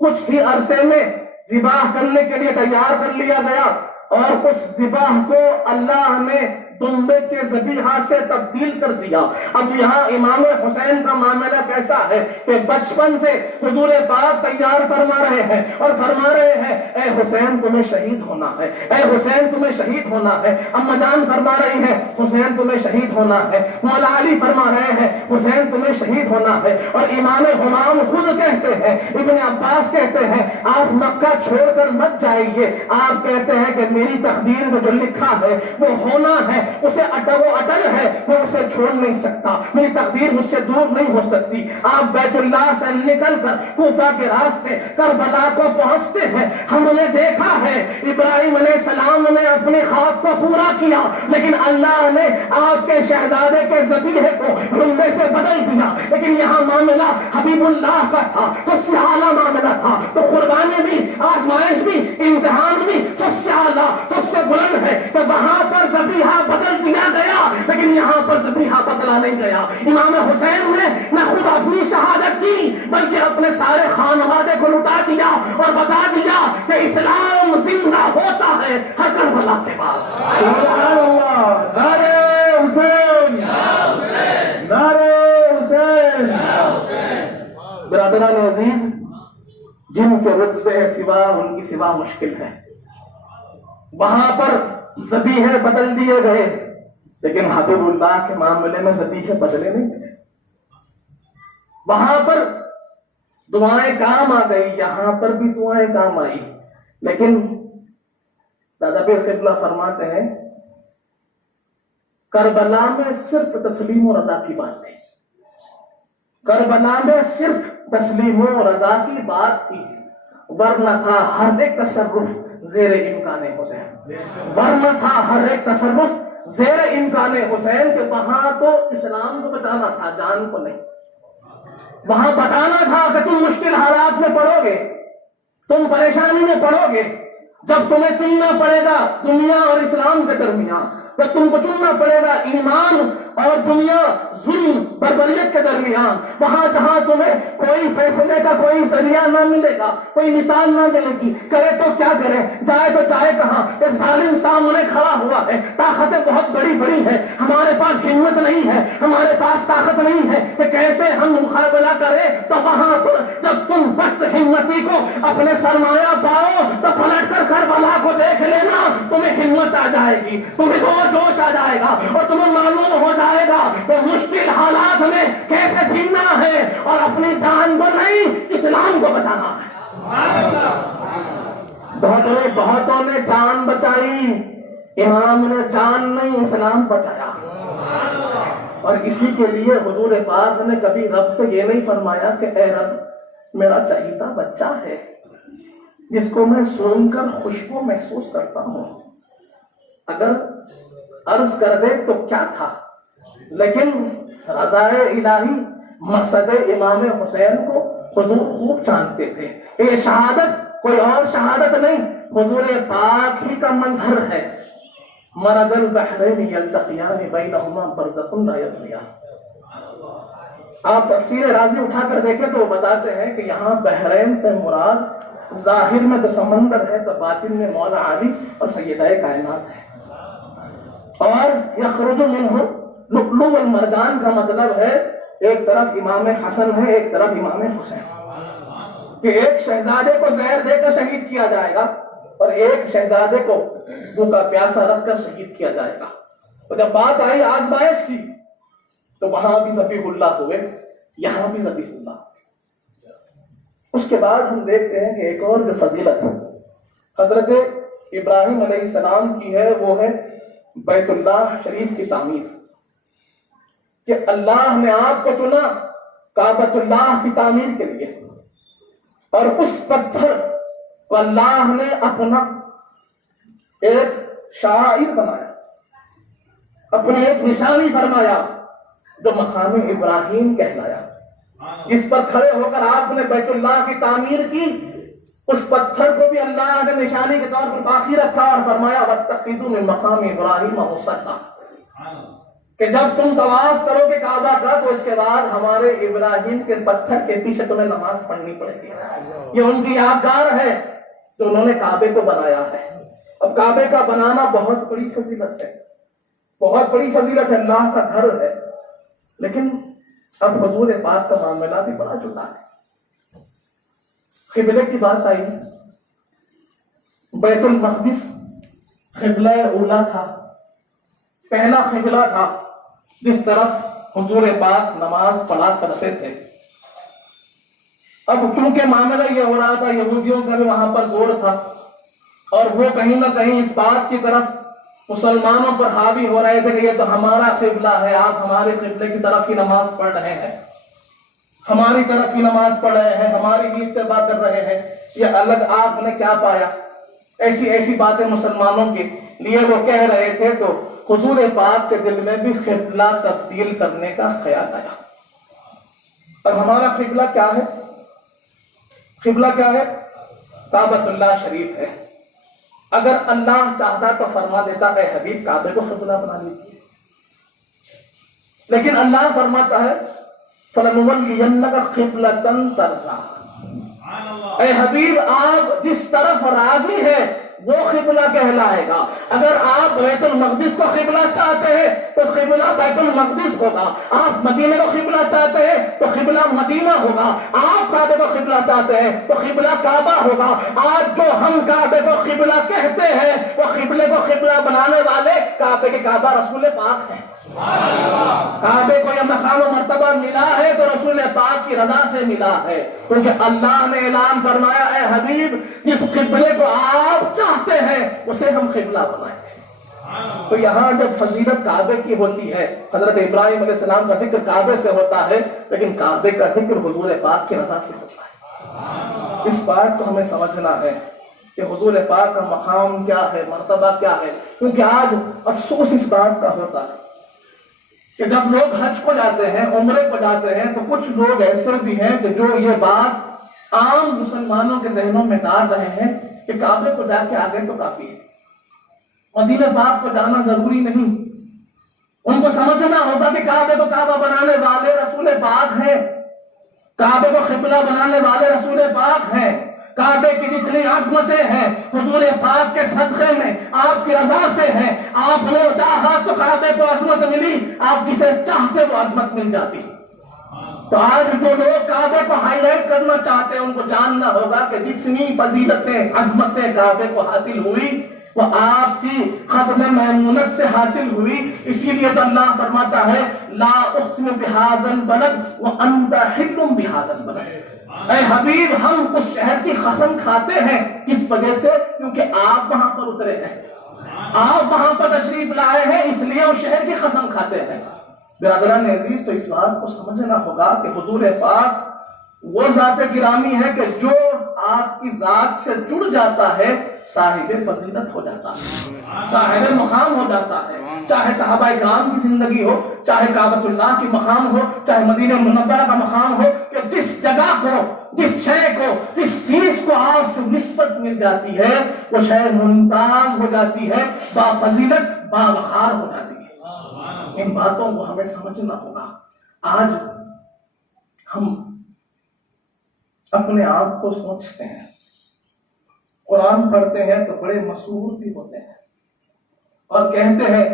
کچھ ہی عرصے میں ذبح کرنے کے لیے تیار کر لیا گیا، اور کچھ ذبح کو اللہ نے دمبے کے ذبیحہ سے تبدیل کر دیا۔ اب یہاں امام حسین کا معاملہ کیسا ہے کہ بچپن سے حضور پاک تیار فرما رہے ہیں اور فرما رہے ہیں اے حسین تمہیں شہید ہونا ہے، اے حسین تمہیں شہید ہونا ہے۔ اما جان فرما رہی ہیں حسین تمہیں شہید ہونا ہے، مولا علی فرما رہے ہیں حسین تمہیں شہید ہونا ہے، اور امام حمام خود کہتے ہیں، ابن عباس کہتے ہیں آپ مکہ چھوڑ کر مت جائیے، آپ کہتے ہیں کہ میری تقدیر میں جو لکھا ہے وہ ہونا ہے، اسے وہ اٹل ہے، میں اسے چھوڑ نہیں سکتا، میری تقدیر مجھ سے دور نہیں ہو سکتی۔ آپ بیت اللہ سے نکل کر کوفہ کے راستے کربلا کو پہنچتے ہیں۔ ہم نے دیکھا ہے ابراہیم علیہ السلام نے اپنی خواب کو پورا کیا، لیکن اللہ نے آپ کے شہزادے کے ذبیحے کو رمبے سے بدل دیا۔ لیکن یہاں معاملہ حبیب اللہ کا تھا، سب سے اعلیٰ معاملہ تھا، تو قربانی بھی، آزمائش بھی، امتحان بھی سب سے اعلیٰ، سب سے بلند ہے۔ تو وہاں پر ذبیحہ بدل دیا گیا، لیکن یہاں پر ذبیحہ بدلا نہیں گیا۔ امام حسین نے نہ خود اپنی شہادت دی بلکہ اپنے سارے خانوادے کو لٹا دیا اور بتا دیا کہ اسلام زندہ ہوتا ہے ہر کربلا کے بعد۔ سبحان اللہ، نعرہ حسین، نعرہ حسین۔ برادران عزیز، جن کے رتبے سوا ان کی سوا مشکل ہے، وہاں پر ذبیحے بدل دیے گئے، لیکن حبیب اللہ کے معاملے میں ذبیحے بدلے نہیں گئے۔ وہاں پر دعائیں کام آ گئی، یہاں پر بھی دعائیں کام آئی، لیکن دادا پیر قبلہ فرماتے ہیں کربلا میں صرف تسلیم و رضا کی بات تھی، کربلا میں صرف تسلیم و رضا کی بات تھی، ورنہ تھا ہر ایک تصرف زیر امکان حسین، ورنہ تھا ہر ایک تصرف زیر امکان حسین، کہ وہاں تو اسلام کو بچانا تھا، جان کو نہیں۔ وہاں بتانا تھا کہ تم مشکل حالات میں پڑو گے، تم پریشانی میں پڑو گے، جب تمہیں چننا پڑے گا دنیا اور اسلام کے درمیان، جب تم کو چننا پڑے گا ایمان اور دنیا ظلم بربریت کے درمیان، وہاں جہاں تمہیں کوئی فیصلے کا کوئی ذریعہ نہ ملے گا، کوئی مثال نہ ملے گی، کرے تو کیا کرے، جائے تو جائے کہاں، ایک ظالم سامنے کھڑا ہوا ہے، طاقتیں بہت بڑی بڑی ہیں، ہمارے پاس ہمت نہیں ہے، ہمارے پاس طاقت نہیں ہے کہ کیسے ہم مقابلہ کریں۔ تو وہاں پر جب تم بست ہمتی کو اپنے سرمایہ پاؤ تو پلٹ کر کربلا کو دیکھ لینا، تمہیں ہمت آ جائے گی، تمہیں جوش آ جائے گا، اور تمہیں معلوم ہو جائے گا کہ مشکل حالات میں کیسے جینا ہے، اور اپنی جان کو نہیں اسلام کو بچانا ہے۔ بہتوں نے جان بچائی، امام نے جان نہیں اسلام بچایا۔ اور اسی کے لیے حضور پاک نے کبھی رب سے یہ نہیں فرمایا کہ اے رب میرا چہیتا بچہ ہے جس کو میں سون کر خوشبو محسوس کرتا ہوں، اگر عرض کر دے تو کیا تھا، لیکن رضائے الہی مقصد امام حسین کو حضور خوب جانتے تھے۔ یہ شہادت کوئی اور شہادت نہیں، حضور پاک ہی کا مظہر ہے۔ مرج البحرین یلتقیان بینہما برزخ لا یبغیان۔ آپ تفسیر رازی اٹھا کر دیکھیں تو وہ بتاتے ہیں کہ یہاں بحرین سے مراد ظاہر میں تو سمندر ہے، تو باطن میں مولا علی اور سیدہ کائنات ہے۔ اور یخرج منہ لؤلؤ والمرجان کا مطلب ہے ایک طرف امام حسن ہے، ایک طرف امام حسین، کہ ایک شہزادے کو زہر دے کر شہید کیا جائے گا اور ایک شہزادے کو بھوکا پیاسا رکھ کر شہید کیا جائے گا۔ اور جب بات آئی آزمائش کی تو وہاں بھی ذبیح اللہ ہوئے، یہاں بھی ذبیح اللہ۔ اس کے بعد ہم دیکھتے ہیں کہ ایک اور جو فضیلت حضرت ابراہیم علیہ السلام کی ہے، وہ ہے بیت اللہ شریف کی تعمیر، کہ اللہ نے آپ کو چنا کعبۃ اللہ کی تعمیر کے لیے، اور اس پتھر کو اللہ نے اپنا ایک شاعر بنایا، اپنی ایک نشانی فرمایا، جو مقام ابراہیم کہلایا۔ اس پر کھڑے ہو کر آپ نے بیت اللہ کی تعمیر کی، اس پتھر کو بھی اللہ نے نشانی کے طور پر باقی رکھا اور فرمایا وَاتَّخِذُوا مِن مَقَامِ إِبْرَاهِيمَ مُصَلًّى، کہ جب تم طواف کرو گے کعبہ کا تو اس کے بعد ہمارے ابراہیم کے پتھر کے پیچھے تمہیں نماز پڑھنی پڑے گی۔ یہ ان کی یادگار ہے جو انہوں نے کعبے کو بنایا ہے۔ اب کعبے کا بنانا بہت بڑی فضیلت ہے، بہت بڑی فضیلت ہے، اللہ کا گھر ہے، لیکن اب حضور پاک کا معاملہ بھی بڑا جدا ہے۔ قبلے کی بات آئی، بیت المقدس قبلہ اولا تھا، پہلا قبلہ تھا جس طرف حضور پاک نماز پڑھا کرتے تھے۔ اب کیونکہ معاملہ یہ ہو رہا تھا، یہودیوں کا بھی وہاں پر زور تھا، اور وہ کہیں نہ کہیں اس بات کی طرف مسلمانوں پر حاوی ہو رہے تھے کہ یہ تو ہمارا قبلہ ہے، آپ ہمارے قبلے کی طرف ہی نماز پڑھ رہے ہیں، ہماری طرف ہی نماز پڑھ رہے ہیں، ہماری ہی اتباع کر رہے ہیں، یہ الگ آپ نے کیا پایا؟ ایسی باتیں مسلمانوں کے لیے وہ کہہ رہے تھے تو حضور پاک کے دل میں بھی قبلہ تبدیل کرنے کا خیال آیا۔ اور ہمارا قبلہ کیا ہے؟ قبلہ کیا ہے؟ کعبۃ اللہ شریف ہے۔ اگر اللہ چاہتا تو فرما دیتا ہے حبیب کعبے کو قبلہ بنا لیجیے، لیکن اللہ فرماتا ہے فَلَنُوَلِّيَنَّكَ قِبْلَةً تَرْضَاهَا، اے حبیب آپ جس طرف راضی ہے وہ قبلہ کہلائے گا۔ اگر آپ بیت المقدس کو قبلہ چاہتے ہیں تو قبلہ بیت المقدس ہوگا، آپ مدینہ کو قبلہ چاہتے ہیں تو قبلہ مدینہ ہوگا، آپ کعبے کو قبلہ چاہتے ہیں تو قبلہ کعبہ ہوگا۔ آج جو ہم کعبے کو قبلہ کہتے ہیں وہ قبلے کو قبلہ بنانے والے کعبے کے کعبہ رسول پاک ہیں۔ کعبے کو یہ مقام و مرتبہ ملا ہے تو رسول پاک کی رضا سے ملا ہے، کیونکہ اللہ نے اعلان فرمایا اے حبیب جس قبلے کو آپ چاہتے ہیں اسے ہم قبلہ بنائیں گے۔ تو یہاں جب فضیلت کعبے کی ہوتی ہے، حضرت ابراہیم علیہ السلام کا ذکر کعبے سے ہوتا ہے، لیکن کعبے کا ذکر حضور پاک کی رضا سے ہوتا ہے۔ اس بات کو ہمیں سمجھنا ہے کہ حضور پاک کا مقام کیا ہے، مرتبہ کیا ہے، کیونکہ آج افسوس اس بات کا ہوتا ہے کہ جب لوگ حج کو جاتے ہیں، عمرے کو جاتے ہیں، تو کچھ لوگ ایسے بھی ہیں کہ جو یہ بات عام مسلمانوں کے ذہنوں میں ڈال رہے ہیں کہ کعبے کو جا کے آگے تو کافی ہے، مدینہ پاک کو جانا ضروری نہیں۔ ان کو سمجھنا ہوگا کہ کعبے کو کعبہ بنانے والے رسول پاک ہیں، کعبے کو قبلہ بنانے والے رسول پاک ہیں، کعبے کی جتنی عظمتیں ہیں حضور پاک کے صدقے میں آپ کی رضا سے ہیں۔ آپ نے چاہا تو کعبے کو عظمت ملی، آپ جسے چاہتے وہ عظمت مل جاتی۔ تو آج جو لوگ کعبے کو ہائی لائٹ کرنا چاہتے ہیں ان کو جاننا ہوگا کہ جتنی فضیلتیں عظمتیں کعبے کو حاصل ہوئی وہ آپ کی ختم میمونت سے حاصل ہوئی۔ اسی لیے تو اللہ فرماتا ہے لا اقسم بہذا البلد وانت حل بہذا البلد، اے حبیب ہم اس شہر کی قسم کھاتے ہیں، کس وجہ سے؟ کیونکہ آپ وہاں پر اترے ہیں، آپ وہاں پر تشریف لائے ہیں، اس لیے اس شہر کی قسم کھاتے ہیں۔ برادران عزیز تو اس بات کو سمجھنا ہوگا کہ حضور پاک وہ ذات گرامی ہے کہ جو آپ کی ذات سے جڑ جاتا ہے صاحب فضیلت ہو جاتا ہے، صاحب مقام ہو جاتا ہے۔ چاہے صحابہ کرام کی زندگی ہو، چاہے کعبۃ اللہ کی مقام ہو، چاہے مدینہ منورہ کا مقام ہو، کہ جس جگہ کو، جس شے کو، جس چیز کو آپ سے نسبت مل جاتی ہے وہ شے ممتاز ہو جاتی ہے، با فضیلت با وقار ہو جاتی ہے۔ ان باتوں کو ہمیں سمجھنا ہوگا۔ آج ہم اپنے آپ کو سوچتے ہیں، قرآن پڑھتے ہیں تو بڑے مسرور بھی ہوتے ہیں اور کہتے ہیں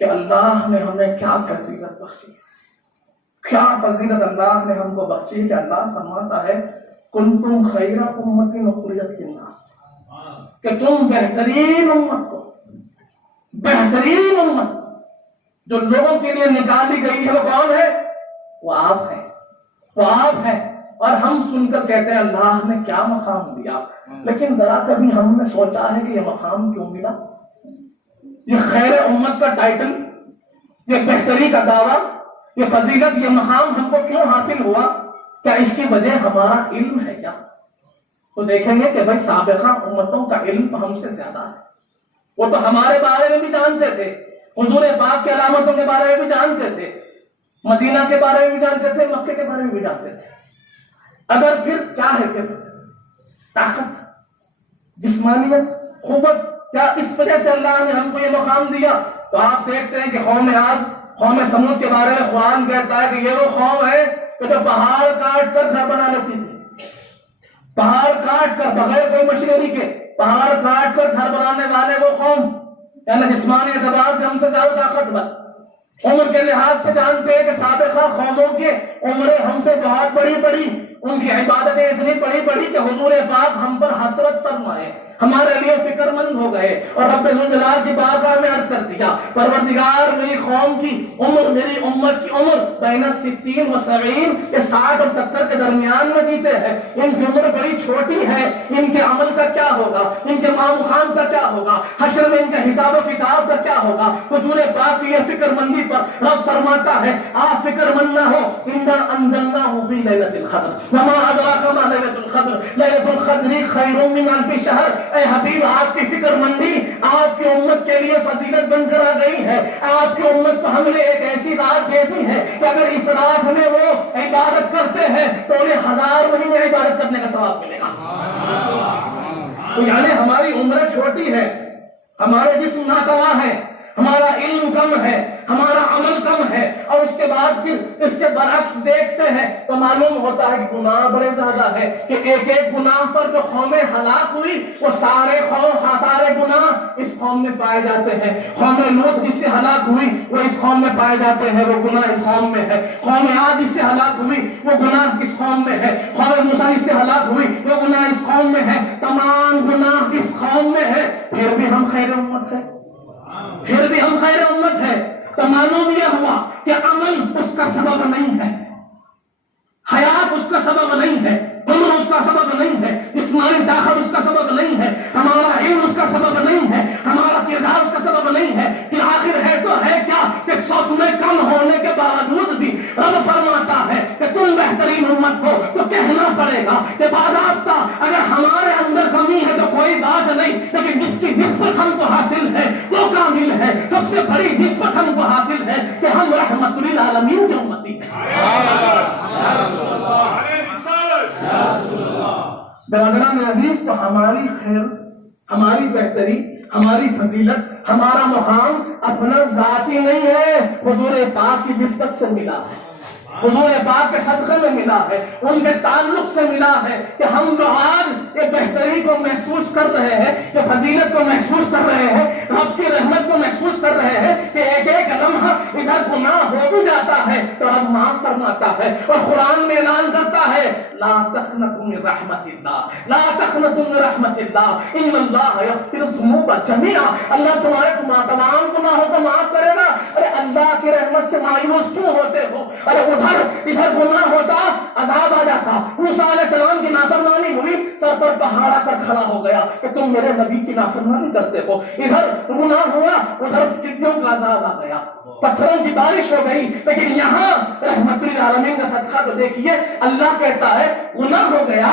کہ اللہ نے ہمیں کیا فضیلت بخشی، کیا فضیلت اللہ نے ہم کو بخشی کہ اللہ فرماتا ہے کنتم خیر امت اخرجت للناس، کہ تم بہترین امت کو، بہترین امت جو لوگوں کے لیے نکالی گئی ہے وہ کون ہے؟ وہ آپ ہیں، وہ آپ ہیں۔ اور ہم سن کر کہتے ہیں اللہ نے کیا مقام دیا، لیکن ذرا کبھی ہم نے سوچا ہے کہ یہ مقام کیوں ملا؟ یہ خیر امت کا ٹائٹل، یہ بہتری کا دعویٰ، یہ فضیلت، یہ مقام ہم کو کیوں حاصل ہوا؟ کیا اس کی وجہ ہمارا علم ہے کیا؟ تو دیکھیں گے کہ بھائی سابقہ امتوں کا علم ہم سے زیادہ ہے، وہ تو ہمارے بارے میں بھی جانتے تھے، حضور پاک کی علامتوں کے بارے میں بھی جانتے تھے، مدینہ کے بارے میں بھی جانتے تھے، مکے کے بارے میں بھی جانتے تھے۔ اگر پھر کیا ہے کہ طاقت، جسمانیت، قوت، کیا اس وجہ سے اللہ نے ہم کو یہ مقام دیا؟ تو آپ دیکھتے ہیں کہ قوم عاد، قوم سمود کے بارے میں قرآن کہتا ہے کہ یہ وہ قوم ہے کہ جو پہاڑ کاٹ کر گھر بنا لیتی تھی، پہاڑ کاٹ کر بغیر کوئی مشینری کے پہاڑ کاٹ کر گھر بنانے والے وہ قوم، یعنی جسمانی اعتبار سے ہم سے زیادہ طاقتور، عمر کے لحاظ سے جانتے ہیں کہ سابقہ قوموں کے عمریں ہم سے بہت بڑی بڑی، ان کی عبادتیں اتنی بڑی بڑی کہ حضور پاک ہم پر حسرت فرمائے، ہمارے لیے فکر مند ہو گئے، اور رب ذوالجلال کی بارگاہ میں عرض کر دیا پروردگار میری قوم کی عمر، میری امت کی عمر بین 60 و 70، یہ 60 اور 70 کے درمیان میں جیتے ہیں، ان کی عمر بڑی چھوٹی ہے، ان کے عمل کا کیا ہوگا، ان کے مام خام کا کیا ہوگا، حشر میں ان کے حساب و کتاب کا کیا ہوگا۔ حضور پاک کی یہ فکر مندی پر رب فرماتا ہے آپ فکر مند نہ ہو، انا انزلناہ فی لیلۃ القدر وما ادراک ما لیلۃ القدر لیلۃ القدر خیر من الف شہر۔ اے حبیب آپ کی فکر مندی آپ کی امت کے لیے فضیلت بن کر آ گئی ہے، آپ کی امت کو ہم نے ایک ایسی رات دے دی ہے کہ اگر اس رات میں وہ عبادت کرتے ہیں تو انہیں 1000 مہینے عبادت کرنے کا ثواب ملے گا۔ تو یعنی ہماری عمر چھوٹی ہے، ہمارے جسم ناتواں ہے، ہمارا علم کم ہے، ہمارا عمل کم ہے، اور اس کے بعد پھر اس کے برعکس دیکھتے ہیں تو معلوم ہوتا ہے کہ گناہ بڑے زیادہ ہے، کہ ایک ایک گناہ پر جو قوم ہلاک ہوئی وہ سارے گناہ اس قوم میں پائے جاتے ہیں۔ قوم لوط جس سے ہلاک ہوئی وہ اس قوم میں پائے جاتے ہیں، وہ گناہ اس قوم میں ہے۔ قوم عاد جس سے ہلاک ہوئی وہ گناہ اس قوم میں ہے۔ قوم موسیٰ جس سے ہلاک ہوئی وہ گناہ اس قوم میں ہے۔ تمام گناہ اس قوم میں ہے، پھر بھی ہم خیر امت ہے، پھر بھی ہم خیر امت ہے۔ تو معلوم یہ ہوا کہ عمل اس کا سبب نہیں ہے، حیات اس کا سبب نہیں ہے، عمر اس کا سبب نہیں ہے، جسمانی طاقت اس کا سبب نہیں ہے، ہمارا علم اس کا سبب نہیں ہے، ہمارا کردار اس کا سبب نہیں ہے۔ پھر آخر ہے تو ہے کیا کہ سب میں کم ہونے کے باوجود بھی رب فرماتا ہے کہ تم بہترین امت ہو، تو کہنا پڑے گا کہ باضابطہ اگر ہمارے اندر کمی ہے تو کوئی بات نہیں، لیکن جس کی نسبت ہم کو حاصل ہے وہ کامل ہے۔ سب سے بڑی نسبت ہم کو حاصل ہے کہ ہم رحمت للعالمین کے امتی ہیں۔ برادران عزیز، تو ہماری خیر، ہماری بہتری، ہماری فضیلت، ہمارا مقام اپنا ذاتی نہیں ہے، حضور پاک کی نسبت سے ملا ہے، حضور پاک کے صدقے میں ملا ہے، ان کے تعلق سے ملا ہے کہ ہم جو آج یہ بہتری کو محسوس کر رہے ہیں، یہ فضیلت کو محسوس کر رہے ہیں، رب کی رحمت کو محسوس کر رہے ہیں کہ ایک ایک لمحہ ادھر گناہ ہو بھی جاتا ہے تو رب معاف فرماتا ہے، اور قرآن میں اعلان کرتا ہے لا تقنطوا من رحمت اللہ، لا تقنطوا من رحمت اللہ ان اللہ یغفر الذنوب جميعا۔ اللہ تمہارے تمام گناہوں کو معاف کرے گا۔ ارے اللہ کی رحمت سے مایوس کیوں ہوتے ہو؟ ارے ادھر گناہ ہوتا عذاب آ جاتا، موسیٰ علیہ السلام کی نافرمانی ہوئی، سر پر پہاڑ آ کر کھڑا ہو گیا کہ تم میرے نبی کی نافرمانی کرتے ہو، ادھر گناہ ہوا، ادھر ٹڈیوں کا عذاب آ گیا، پتھروں کی بارش ہو گئی، لیکن یہاں رحمت للعالمین کا صدقہ تو دیکھیے، اللہ کہتا ہے گناہ ہو گیا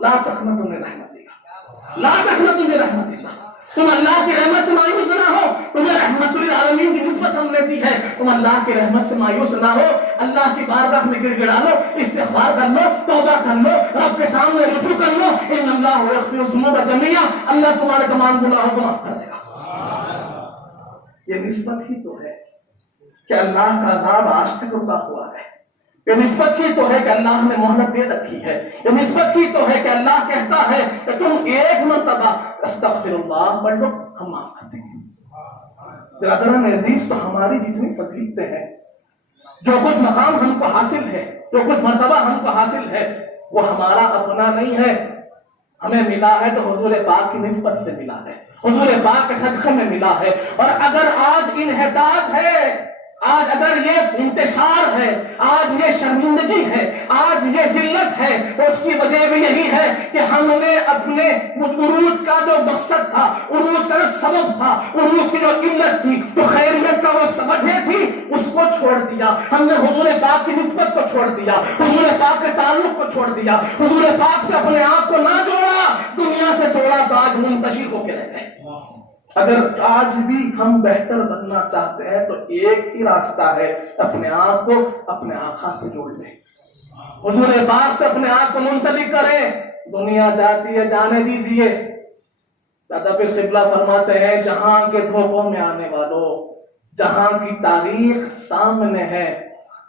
لا تقنطوا من رحمت اللہ، لا تقنطوا من رحمت اللہ، تم اللہ کی رحمت سے مایوس نہ ہو، تمہیں رحمت للعالمین کی نسبت ہم نے دی ہے، تم اللہ کی رحمت سے مایوس نہ ہو، اللہ کی بارگاہ میں گر گڑا لو، استغفار کر لو، توبہ کر لو، رب کے سامنے رجوع کر لو، ان اللہ یغفر الذنوب جميعا، اللہ تمہارے تمام گناہوں کو معاف کر دے گا۔ یہ نسبت ہی تو ہے کہ اللہ کا عذاب آج تک رکا ہوا ہے، یہ نسبت ہی تو ہے کہ اللہ نے مہلت دے رکھی ہے، یہ نسبت ہی تو ہے کہ اللہ کہتا ہے کہ تم ایک مرتبہ استغفر اللہ پڑھ لو، ہم معاف کر دیں گے۔ برادران عزیز، تو ہماری جتنی فضیلتیں ہیں، جو کچھ مقام ہم کو حاصل ہے، جو کچھ مرتبہ ہم کو حاصل ہے، وہ ہمارا اپنا نہیں ہے، ہمیں ملا ہے تو حضور پاک کی نسبت سے ملا ہے، حضور پاک کے صدقے میں ملا ہے۔ اور اگر آج انحطاط ہے، آج اگر یہ انتشار ہے، آج یہ شرمندگی ہے، آج یہ ذلت ہے، تو اس کی وجہ بھی یہی ہے کہ ہم نے اپنے عروج کا جو مقصد تھا، عروج کا جو سبب تھا، عروج کی جو علت تھی، جو خیریت کا وہ وجہ تھی، اس کو چھوڑ دیا، ہم نے حضور پاک کی نسبت کو چھوڑ دیا، حضور پاک کے تعلق کو چھوڑ دیا، حضور پاک سے اپنے آپ کو نہ جوڑا، دنیا سے جوڑا تو آج منتشر ہو کے رہ گئے۔ اگر آج بھی ہم بہتر بننا چاہتے ہیں تو ایک ہی راستہ ہے، اپنے آپ کو اپنے آقا سے جوڑ لیں، حضور پاک سے اپنے آپ کو منسلک کریں۔ دنیا جاتی ہے، جانے دیجیے۔ دادا پیر قبلہ فرماتے ہیں جہاں کے دھوپوں میں آنے والوں، جہاں کی تاریخ سامنے ہے،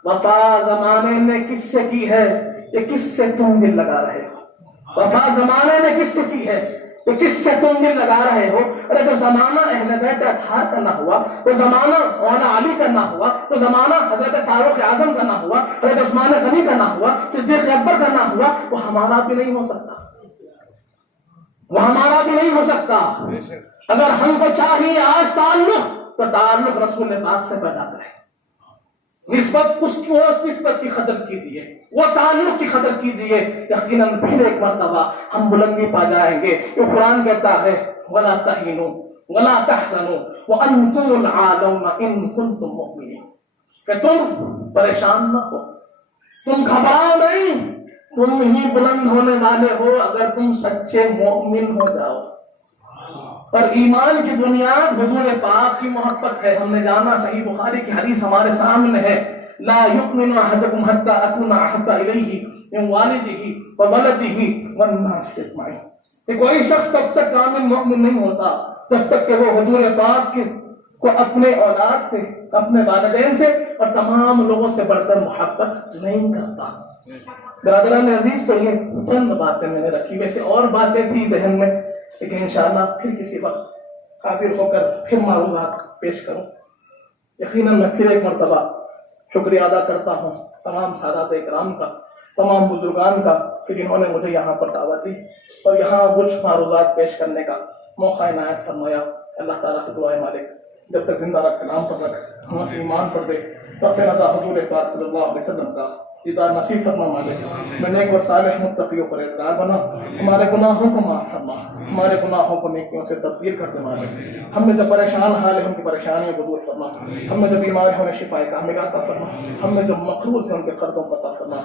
وفا زمانے نے کس سے کی ہے، یہ کس سے تم دل لگا رہے ہو، وفا زمانے نے کس سے کی ہے، تو کس سے تم دل لگا رہے ہو؟ ارے جو زمانہ اہل بیت اطہار کا نہ ہوا، تو زمانہ مولا علی کا نہ ہوا، تو زمانہ حضرت فاروق اعظم کا نہ ہوا، حضرت عثمان غنی کا نہ ہوا، صدیق اکبر کا نہ ہوا، وہ ہمارا بھی نہیں ہو سکتا، وہ ہمارا بھی نہیں ہو سکتا۔ اگر ہم کو چاہیے آج تعلق، تو تعلق رسول پاک سے پیدا کرے، نسبت اس نسبت کی قدر کیجیے، وہ تعلق کی قدر کیجیے، یقیناً پھر ایک مرتبہ ہم بلندی پا جائیں گے۔ یہ قرآن کہتا ہے وَلَا تَهِنُوا وَلَا تَحْزَنُوا وَأَنْتُمُ الْعَالَوْنَ إِن كُنتُم مُؤْمِنِينَ، کہ تم پریشان نہ ہو، تم گھبراؤ نہیں، تم ہی بلند ہونے والے ہو اگر تم سچے مومن ہو جاؤ۔ اور ایمان کی بنیاد حضور پاک کی محبت ہے۔ ہم نے جانا صحیح بخاری کی حدیث ہمارے سامنے ہے، لا یؤمن احدکم حتی اکون احب الیہ من والدہ وولدہ والناس اجمعین، کہ کوئی شخص تب تک کامل مومن نہیں ہوتا جب تک کہ وہ حضور پاک کو اپنے اولاد سے، اپنے والدین سے اور تمام لوگوں سے بڑھ کر محبت نہیں کرتا۔ برادران عزیز، تو یہ چند باتیں میں نے رکھی، ویسے اور باتیں تھی ذہن میں، لیکن انشاءاللہ پھر کسی وقت حاضر ہو کر پھر معروضات پیش کروں۔ یقیناً میں پھر ایک مرتبہ شکریہ ادا کرتا ہوں تمام سادات اکرام کا، تمام بزرگان کا، کہ جنہوں نے مجھے یہاں پر دعوت دی اور یہاں کچھ معروضات پیش کرنے کا موقع عنایت فرمایا۔ اللہ تعالیٰ سے دعا ہے مالک جب تک زندہ رکھ، سلام پر رکھ، ہم ایمان پر دے، وقت ندا حضور پاک صلی اللہ علیہ وسلم کا دیدار نصیب فرما مالک، میں نیک اور صالح متقی و پرہیزگار بنا، ہمارے گناہوں کو معاف فرما، ہمارے گناہوں کو نیکیوں سے تبدیل کر دے مالک، ہم میں جو پریشان حال ہے ان کی پریشانیوں کو دور فرما، ہم میں جو بیمار ہیں انہیں شفا کاملہ عطا فرما، ہم میں جو مقروض ہیں ان کے قرضوں کو عطا فرما،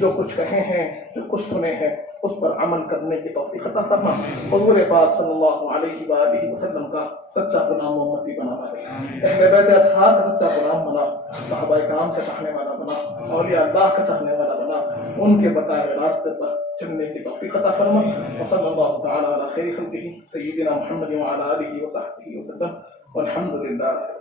جو کچھ کہے ہیں، جو کچھ سنے ہیں، اس پر عمل کرنے کی توفیق عطا فرما، حضور پاک صلی اللہ علیہ وآلہ وسلم کا سچا غلام و امتی بنا مالک، اہل بیت اطہار کا سچا غلام بنا، صحابہ کرام کا چاہنے والا بنا، اولیاء اللہ کا چاہنے والا بنا، ان کے بتائے ہوئے راستے پر چلنے کی توفیق عطا فرما۔ وصلی اللہ تعالی علی خیر خلقہ سیدنا محمد وعلی آلہ وصحبہ وسلم، والحمد للہ۔